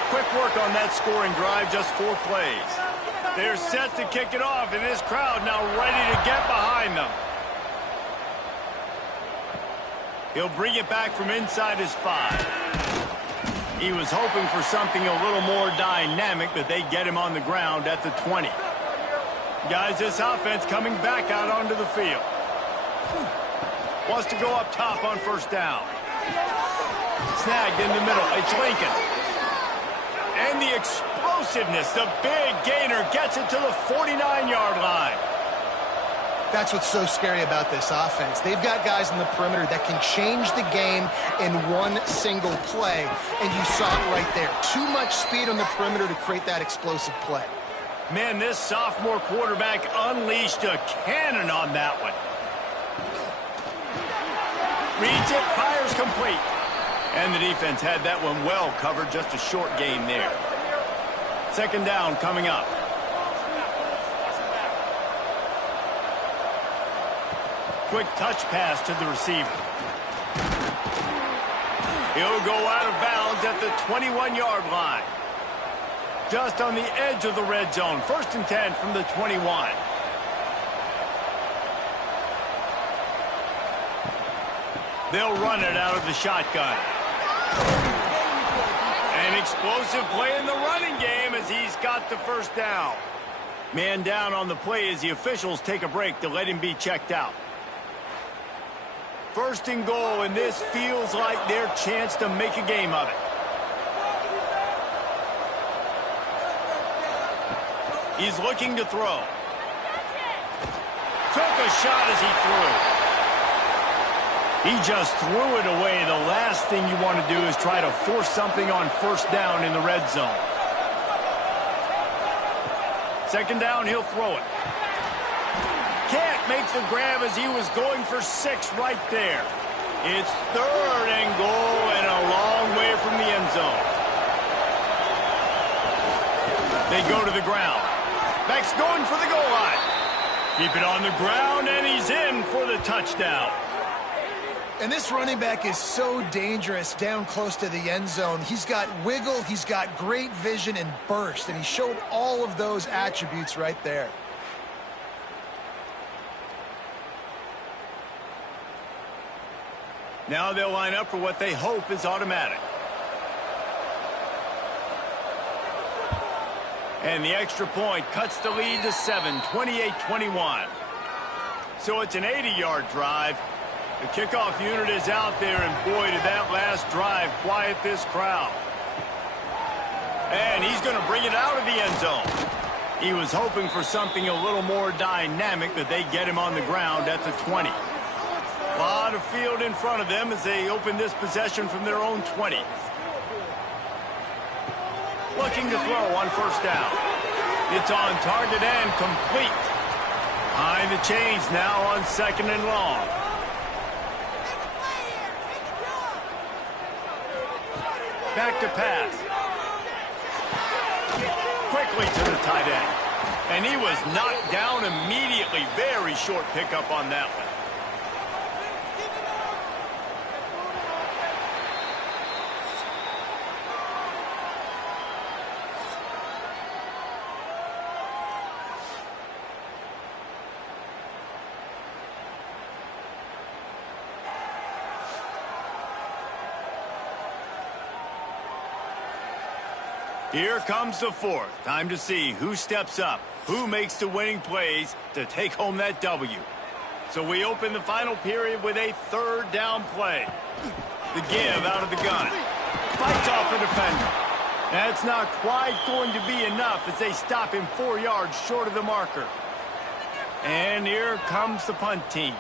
Quick work on that scoring drive, just 4 plays. They're set to kick it off, and this crowd now ready to get behind them. He'll bring it back from inside his 5. He was hoping for something a little more dynamic, but they get him on the ground at the 20. Guys, this offense coming back out onto the field. Wants to go up top on first down. Snagged in the middle. It's Lincoln. And the explosiveness, the big gainer gets it to the 49-yard line. That's what's so scary about this offense. They've got guys in the perimeter that can change the game in one single play, and you saw it right there. Too much speed on the perimeter to create that explosive play. Man, this sophomore quarterback unleashed a cannon on that one. Reads it, fires complete. And the defense had that one well covered, just a short gain there. Second down coming up. Quick touch pass to the receiver. He'll go out of bounds at the 21-yard line. Just on the edge of the red zone. First and 10 from the 21. They'll run it out of the shotgun. An explosive play in the running game as he's got the first down. Man down on the play as the officials take a break to let him be checked out. First and goal, and this feels like their chance to make a game of it. He's looking to throw. Took a shot as he threw. He just threw it away. The last thing you want to do is try to force something on first down in the red zone. Second down, he'll throw it. Can't make the grab as he was going for 6 right there. It's third and goal and a long way from the end zone. They go to the ground. Beck's going for the goal line. Keep it on the ground, and he's in for the touchdown. And this running back is so dangerous down close to the end zone. He's got wiggle, he's got great vision and burst, and he showed all of those attributes right there. Now they'll line up for what they hope is automatic. And the extra point cuts the lead to 7, 28-21. So it's an 80-yard drive. The kickoff unit is out there, and boy, did that last drive quiet this crowd. And he's going to bring it out of the end zone. He was hoping for something a little more dynamic, but they get him on the ground at the 20. A lot of field in front of them as they open this possession from their own 20. Looking to throw on first down. It's on target and complete. Behind the chains now on second and long. Back to pass. Quickly to the tight end. And he was knocked down immediately. Very short pickup on that one. Here comes the fourth. Time to see who steps up, who makes the winning plays to take home that W. So we open the final period with a third down play. The give out of the gun. Fights off a defender. That's not quite going to be enough as they stop him 4 yards short of the marker. And here comes the punt team.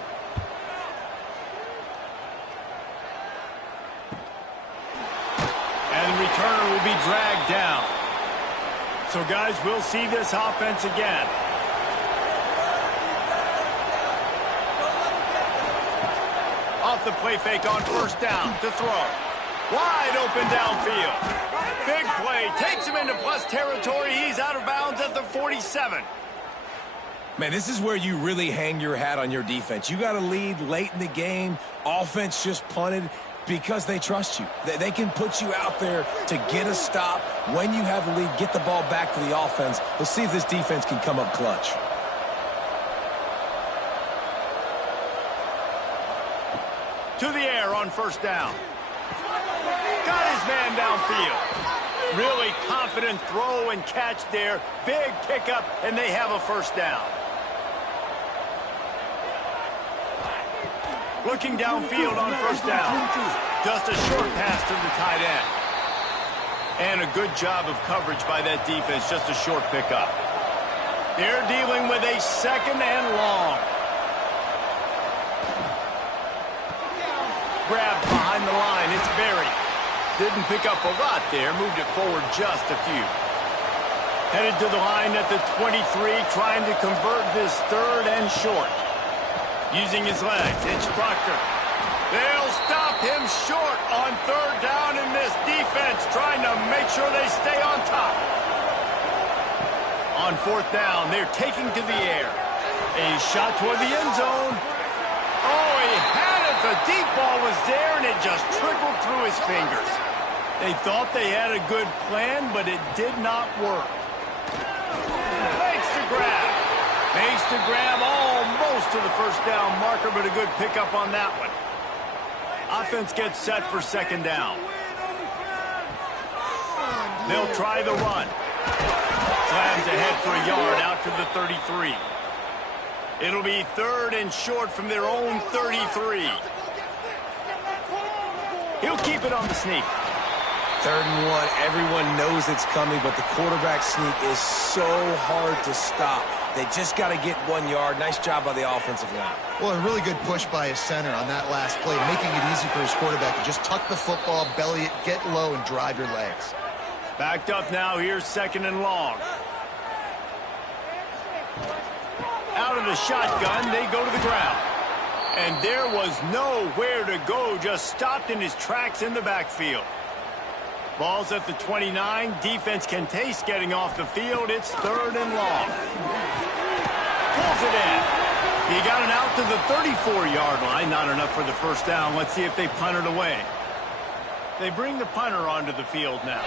returner will be dragged down. So, guys, we'll see this offense again. Off the play fake on first down to throw. Wide open downfield. Big play. Takes him into plus territory. He's out of bounds at the 47. Man, this is where you really hang your hat on your defense. You got a lead late in the game. Offense just punted because they trust you. They can put you out there to get a stop. When you have a lead, get the ball back to the offense. Let's see if this defense can come up clutch. To the air on first down. Got his man downfield. Really confident throw and catch there. Big pickup, and they have a first down. Looking downfield on first down. Just a short pass to the tight end. And a good job of coverage by that defense. Just a short pickup. They're dealing with a second and long. Grabbed behind the line. It's buried. Didn't pick up a lot there. Moved it forward just a few. Headed to the line at the 23, trying to convert this third and short. Using his legs, it's Proctor. They'll stop him short on third down in this defense, trying to make sure they stay on top. On fourth down, they're taking to the air. A shot toward the end zone. Oh, he had it. The deep ball was there, and it just trickled through his fingers. They thought they had a good plan, but it did not work. Makes the grab. Makes the grab almost to the first down marker, but a good pickup on that one. Offense gets set for second down. They'll try the run. Slams ahead for a yard out to the 33. It'll be third and short from their own 33. He'll keep it on the sneak. Third and one. Everyone knows it's coming, but the quarterback sneak is so hard to stop. They just got to get 1 yard. Nice job by the offensive line. Well, a really good push by his center on that last play, making it easy for his quarterback to just tuck the football, belly it, get low, and drive your legs. Backed up now. Here's second and long. Out of the shotgun, they go to the ground. And there was nowhere to go, just stopped in his tracks in the backfield. Ball's at the 29. Defense can taste getting off the field. It's third and long. Pulls it in. He got it out to the 34-yard line. Not enough for the first down. Let's see if they punt it away. They bring the punter onto the field now.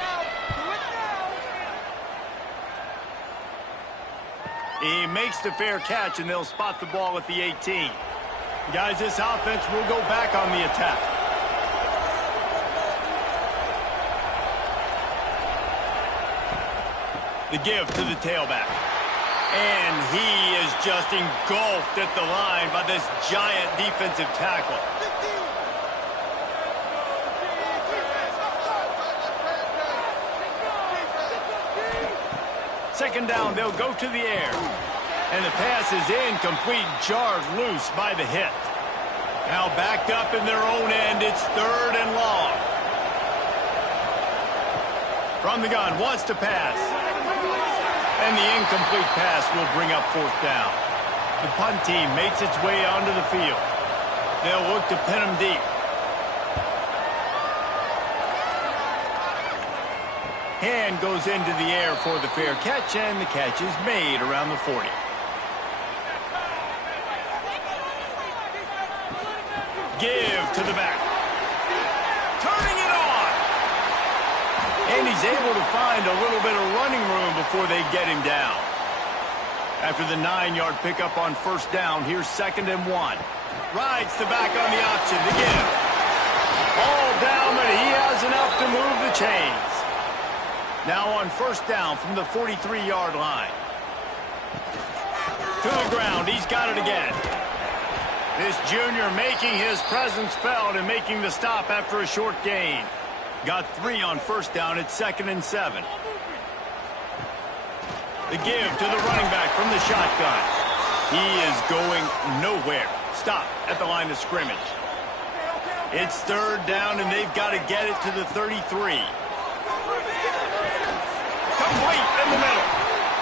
He makes the fair catch, and they'll spot the ball at the 18. Guys, this offense will go back on the attack. The give to the tailback. And he is just engulfed at the line by this giant defensive tackle. Second down, they'll go to the air. And the pass is incomplete, jarred loose by the hit. Now backed up in their own end, it's third and long. From the gun, wants to pass. And the incomplete pass will bring up fourth down. The punt team makes its way onto the field. They'll look to pin him deep. Hand goes into the air for the fair catch, and the catch is made around the 40. Give to the back. Turning it on. And he's able to find a little bit of running room before they get him down. After the 9-yard pickup on first down, here's second and 1. Rides the back on the option. The give. All down, but he has enough to move the chains. Now on first down from the 43-yard line. To the ground. He's got it again. This junior making his presence felt and making the stop after a short gain. Got 3 on first down. It's second and 7. The give to the running back from the shotgun. He is going nowhere. Stop at the line of scrimmage. It's third down, and they've got to get it to the 33. Complete in the middle.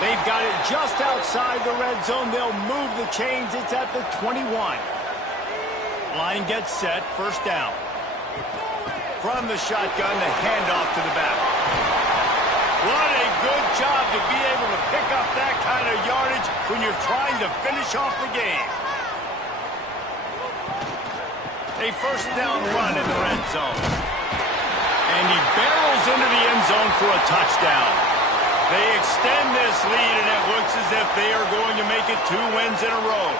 They've got it just outside the red zone. They'll move the chains. It's at the 21. Line gets set. First down. From the shotgun, the handoff to the back. What a good job to be able to pick up that kind of yardage when you're trying to finish off the game. A first down run in the red zone. And he barrels into the end zone for a touchdown. They extend this lead, and it looks as if they are going to make it 2 wins in a row.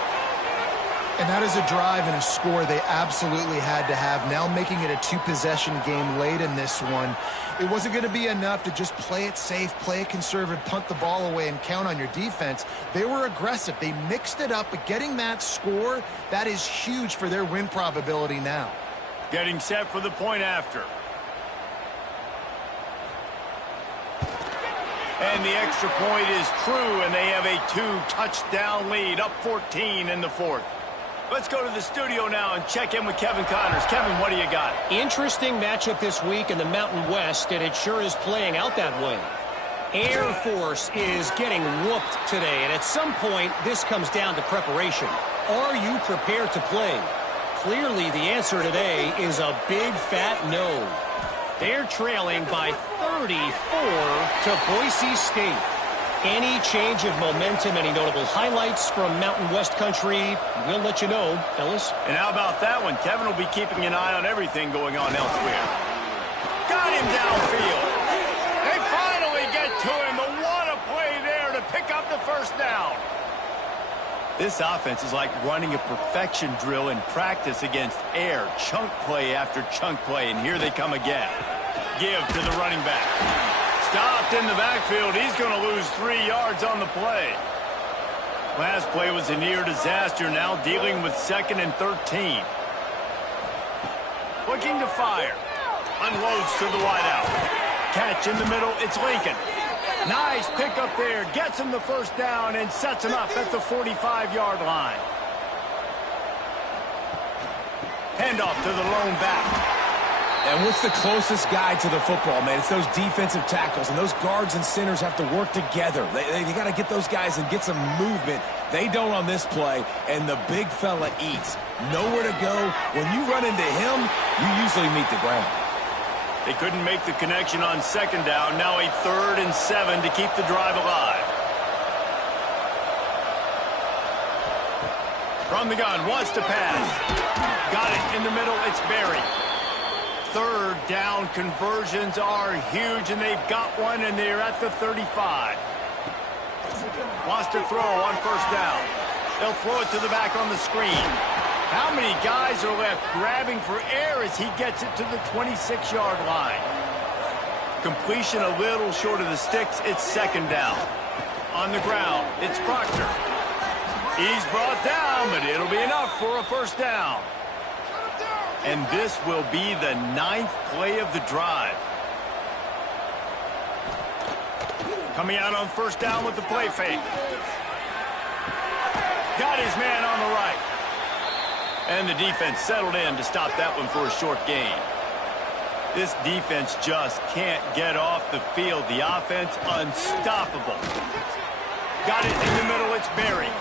And that is a drive and a score they absolutely had to have. Now making it a 2-possession game late in this one. It wasn't going to be enough to just play it safe, play it conservative, punt the ball away, and count on your defense. They were aggressive. They mixed it up, but getting that score, that is huge for their win probability now. Getting set for the point after. And the extra point is true, and they have a 2-touchdown lead, up 14 in the fourth. Let's go to the studio now and check in with Kevin Connors. Kevin, what do you got? Interesting matchup this week in the Mountain West, and it sure is playing out that way. Air Force is getting whooped today, and at some point, this comes down to preparation. Are you prepared to play? Clearly, the answer today is a big fat no. They're trailing by 34 to Boise State. Any change of momentum, any notable highlights from Mountain West country, we'll let you know, fellas. And how about that one? Kevin will be keeping an eye on everything going on elsewhere. Got him downfield. They finally get to him. But what a play there to pick up the first down. This offense is like running a perfection drill in practice against air. Chunk play after chunk play, and here they come again. Give to the running back. Stopped in the backfield. He's going to lose 3 yards on the play. Last play was a near disaster. Now dealing with 2nd and 13. Looking to fire. Unloads to the wideout. Catch in the middle. It's Lincoln. Nice pickup there. Gets him the first down and sets him up at the 45-yard line. Handoff to the lone back. And what's the closest guy to the football, man? It's those defensive tackles, and those guards and centers have to work together. They got to get those guys and get some movement. They don't on this play, and the big fella eats. Nowhere to go. When you run into him, you usually meet the ground. They couldn't make the connection on 2nd down. Now a 3rd and 7 to keep the drive alive. From the gun, wants to pass. Got it in the middle. It's Berry. 3rd down conversions are huge, and they've got one, and they're at the 35. Wants to throw on 1st down. They'll throw it to the back on the screen. How many guys are left grabbing for air as he gets it to the 26-yard line? Completion a little short of the sticks. It's 2nd down. On the ground, it's Proctor. He's brought down, but it'll be enough for a 1st down. And this will be the 9th play of the drive. Coming out on 1st down with the play fake. Got his man on the right. And the defense settled in to stop that one for a short gain. This defense just can't get off the field. The offense unstoppable. Got it in the middle. It's Berry.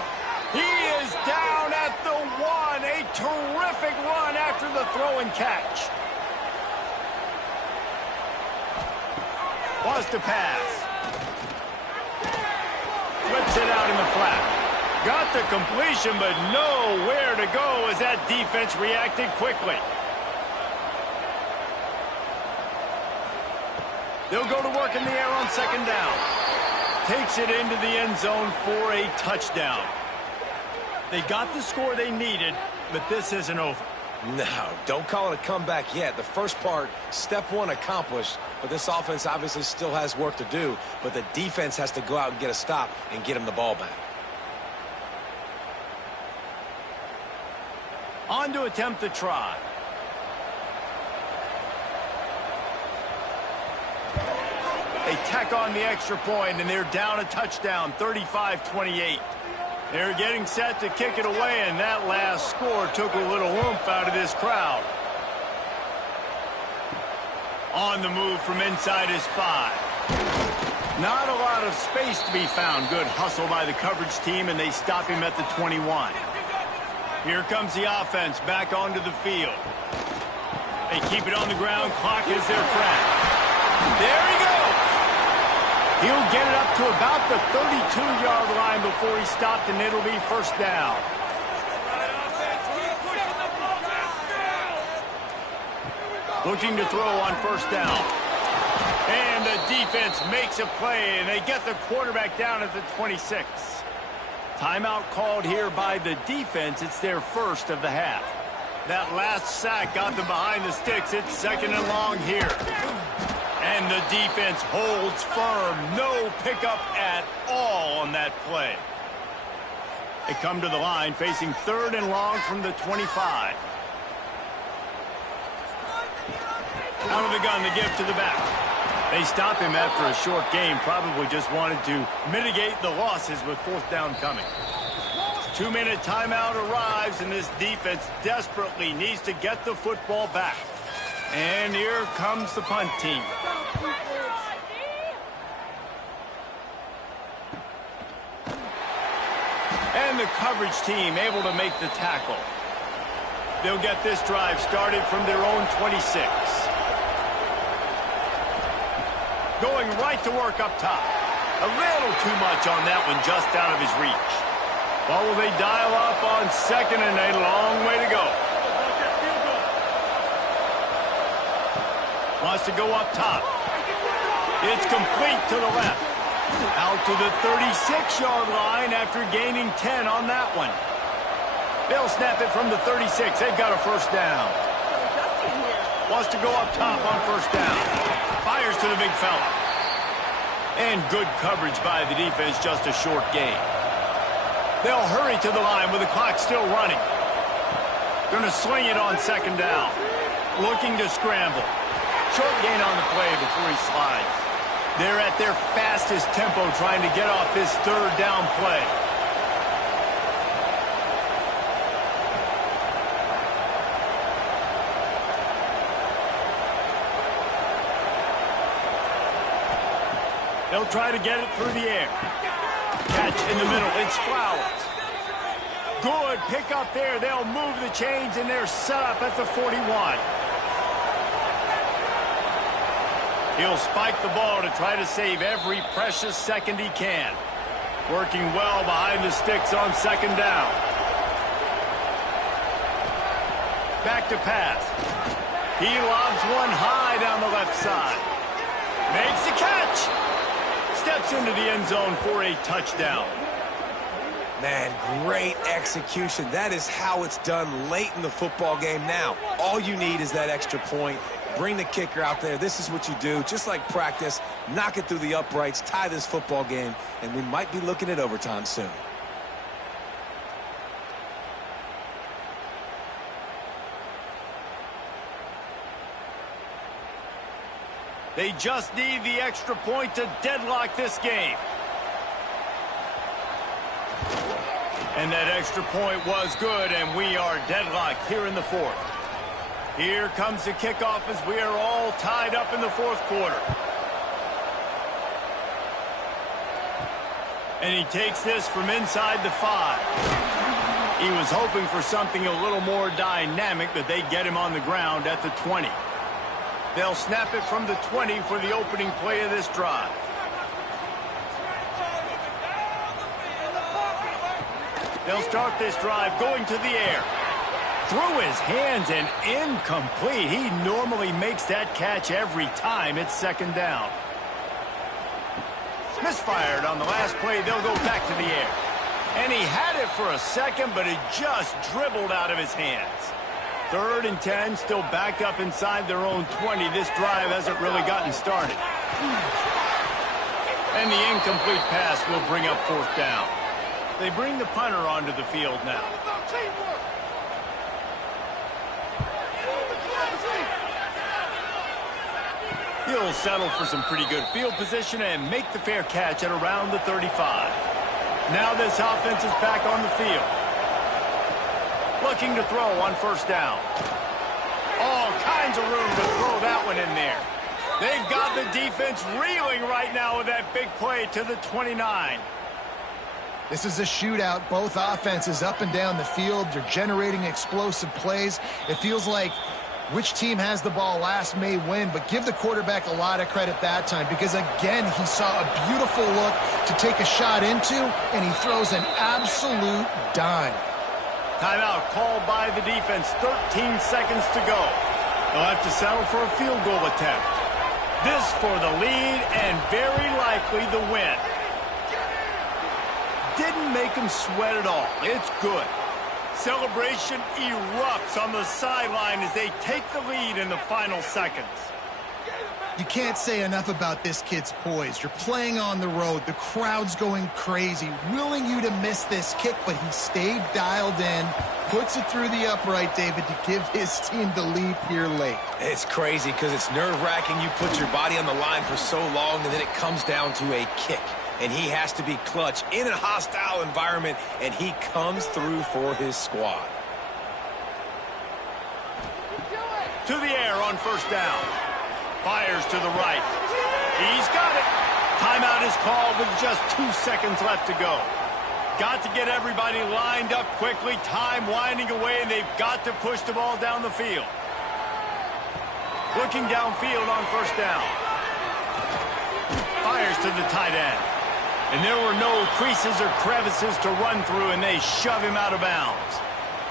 He is down at the 1. A terrific run after the throw and catch. Wants to pass. Flips it out in the flat. Got the completion, but nowhere to go as that defense reacted quickly. They'll go to work in the air on 2nd down. Takes it into the end zone for a touchdown. They got the score they needed, but this isn't over. No, don't call it a comeback yet. The first part, step 1 accomplished, but this offense obviously still has work to do, but the defense has to go out and get a stop and get him the ball back. On to attempt the try. They tack on the extra point, and they're down a touchdown, 35-28. They're getting set to kick it away, and that last score took a little oomph out of this crowd. On the move from inside his 5. Not a lot of space to be found. Good hustle by the coverage team, and they stop him at the 21. Here comes the offense back onto the field. They keep it on the ground. Clock is their friend. There he goes. He'll get it up to about the 32-yard line before he's stopped, and it'll be first down. Looking to throw on first down. And the defense makes a play, and they get the quarterback down at the 26. Timeout called here by the defense. It's their first of the half. That last sack got them behind the sticks. It's second and long here. And the defense holds firm. No pickup at all on that play. They come to the line facing third and long from the 25. Out of the gun, the give to the back. They stop him after a short game. Probably just wanted to mitigate the losses with fourth down coming. 2-minute timeout arrives, and this defense desperately needs to get the football back. And here comes the punt team. And the coverage team able to make the tackle. They'll get this drive started from their own 26. Going right to work up top. A little too much on that one, just out of his reach. Well, will they dial up on second and a long way to go? Wants to go up top. It's complete to the left. Out to the 36-yard line after gaining 10 on that one. They'll snap it from the 36. They've got a first down. Wants to go up top on first down. Fires to the big fella. And good coverage by the defense, just a short gain. They'll hurry to the line with the clock still running. Going to sling it on second down. Looking to scramble. Short gain on the play before he slides. They're at their fastest tempo trying to get off this third down play. They'll try to get it through the air. Catch in the middle. It's Flowers. Good pick up there. They'll move the chains, and they're set up at the 41. He'll spike the ball to try to save every precious second he can. Working well behind the sticks on second down. Back to pass. He lobs one high down the left side. Makes the catch. Steps into the end zone for a touchdown. Man, great execution. That is how it's done late in the football game. Now, all you need is that extra point. Bring the kicker out there. This is what you do. Just like practice, knock it through the uprights, tie this football game, and we might be looking at overtime soon. They just need the extra point to deadlock this game. And that extra point was good, and we are deadlocked here in the fourth. Here comes the kickoff as we are all tied up in the fourth quarter. And he takes this from inside the 5. He was hoping for something a little more dynamic, but they get him on the ground at the 20. They'll snap it from the 20 for the opening play of this drive. They'll start this drive going to the air. Through his hands and incomplete. He normally makes that catch every time. It's second down. Misfired on the last play. They'll go back to the air. And he had it for a second, but it just dribbled out of his hands. Third and 10, still backed up inside their own 20. This drive hasn't really gotten started. And the incomplete pass will bring up fourth down. They bring the punter onto the field now. He'll settle for some pretty good field position and make the fair catch at around the 35. Now this offense is back on the field. Looking to throw on first down. All kinds of room to throw that one in there. They've got the defense reeling right now with that big play to the 29. This is a shootout. Both offenses up and down the field. They're generating explosive plays. It feels like which team has the ball last may win, but give the quarterback a lot of credit that time because, again, he saw a beautiful look to take a shot into, and he throws an absolute dime. Timeout called by the defense. 13 seconds to go. They'll have to settle for a field goal attempt. This for the lead and very likely the win. Didn't make him sweat at all. It's good. Celebration erupts on the sideline as they take the lead in the final seconds. You can't say enough about this kid's poise. You're playing on the road. The crowd's going crazy, willing you to miss this kick, but he stayed dialed in, puts it through the upright, David, to give his team the lead here late. It's crazy because it's nerve-wracking. You put your body on the line for so long, and then it comes down to a kick. And he has to be clutch in a hostile environment, and he comes through for his squad. To the air on first down. Fires to the right. He's got it. Timeout is called with just 2 seconds left to go. Got to get everybody lined up quickly. Time winding away, and they've got to push the ball down the field. Looking downfield on first down. Fires to the tight end. And there were no creases or crevices to run through, and they shove him out of bounds.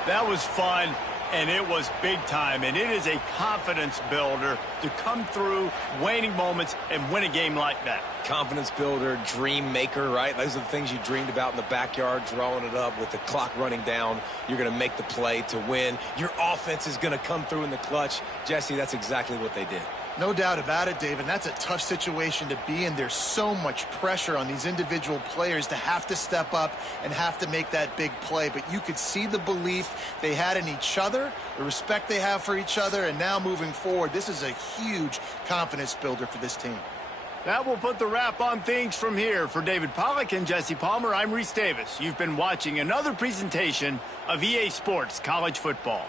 That was fun, and it was big time, and it is a confidence builder to come through waning moments and win a game like that. Confidence builder, dream maker, right? Those are the things you dreamed about in the backyard, drawing it up with the clock running down. You're going to make the play to win. Your offense is going to come through in the clutch. Jesse, that's exactly what they did. No doubt about it, David. That's a tough situation to be in. There's so much pressure on these individual players to have to step up and have to make that big play. But you could see the belief they had in each other, the respect they have for each other, and now moving forward, this is a huge confidence builder for this team. That will put the wrap on things from here. For David Pollack and Jesse Palmer, I'm Reese Davis. You've been watching another presentation of EA Sports College Football.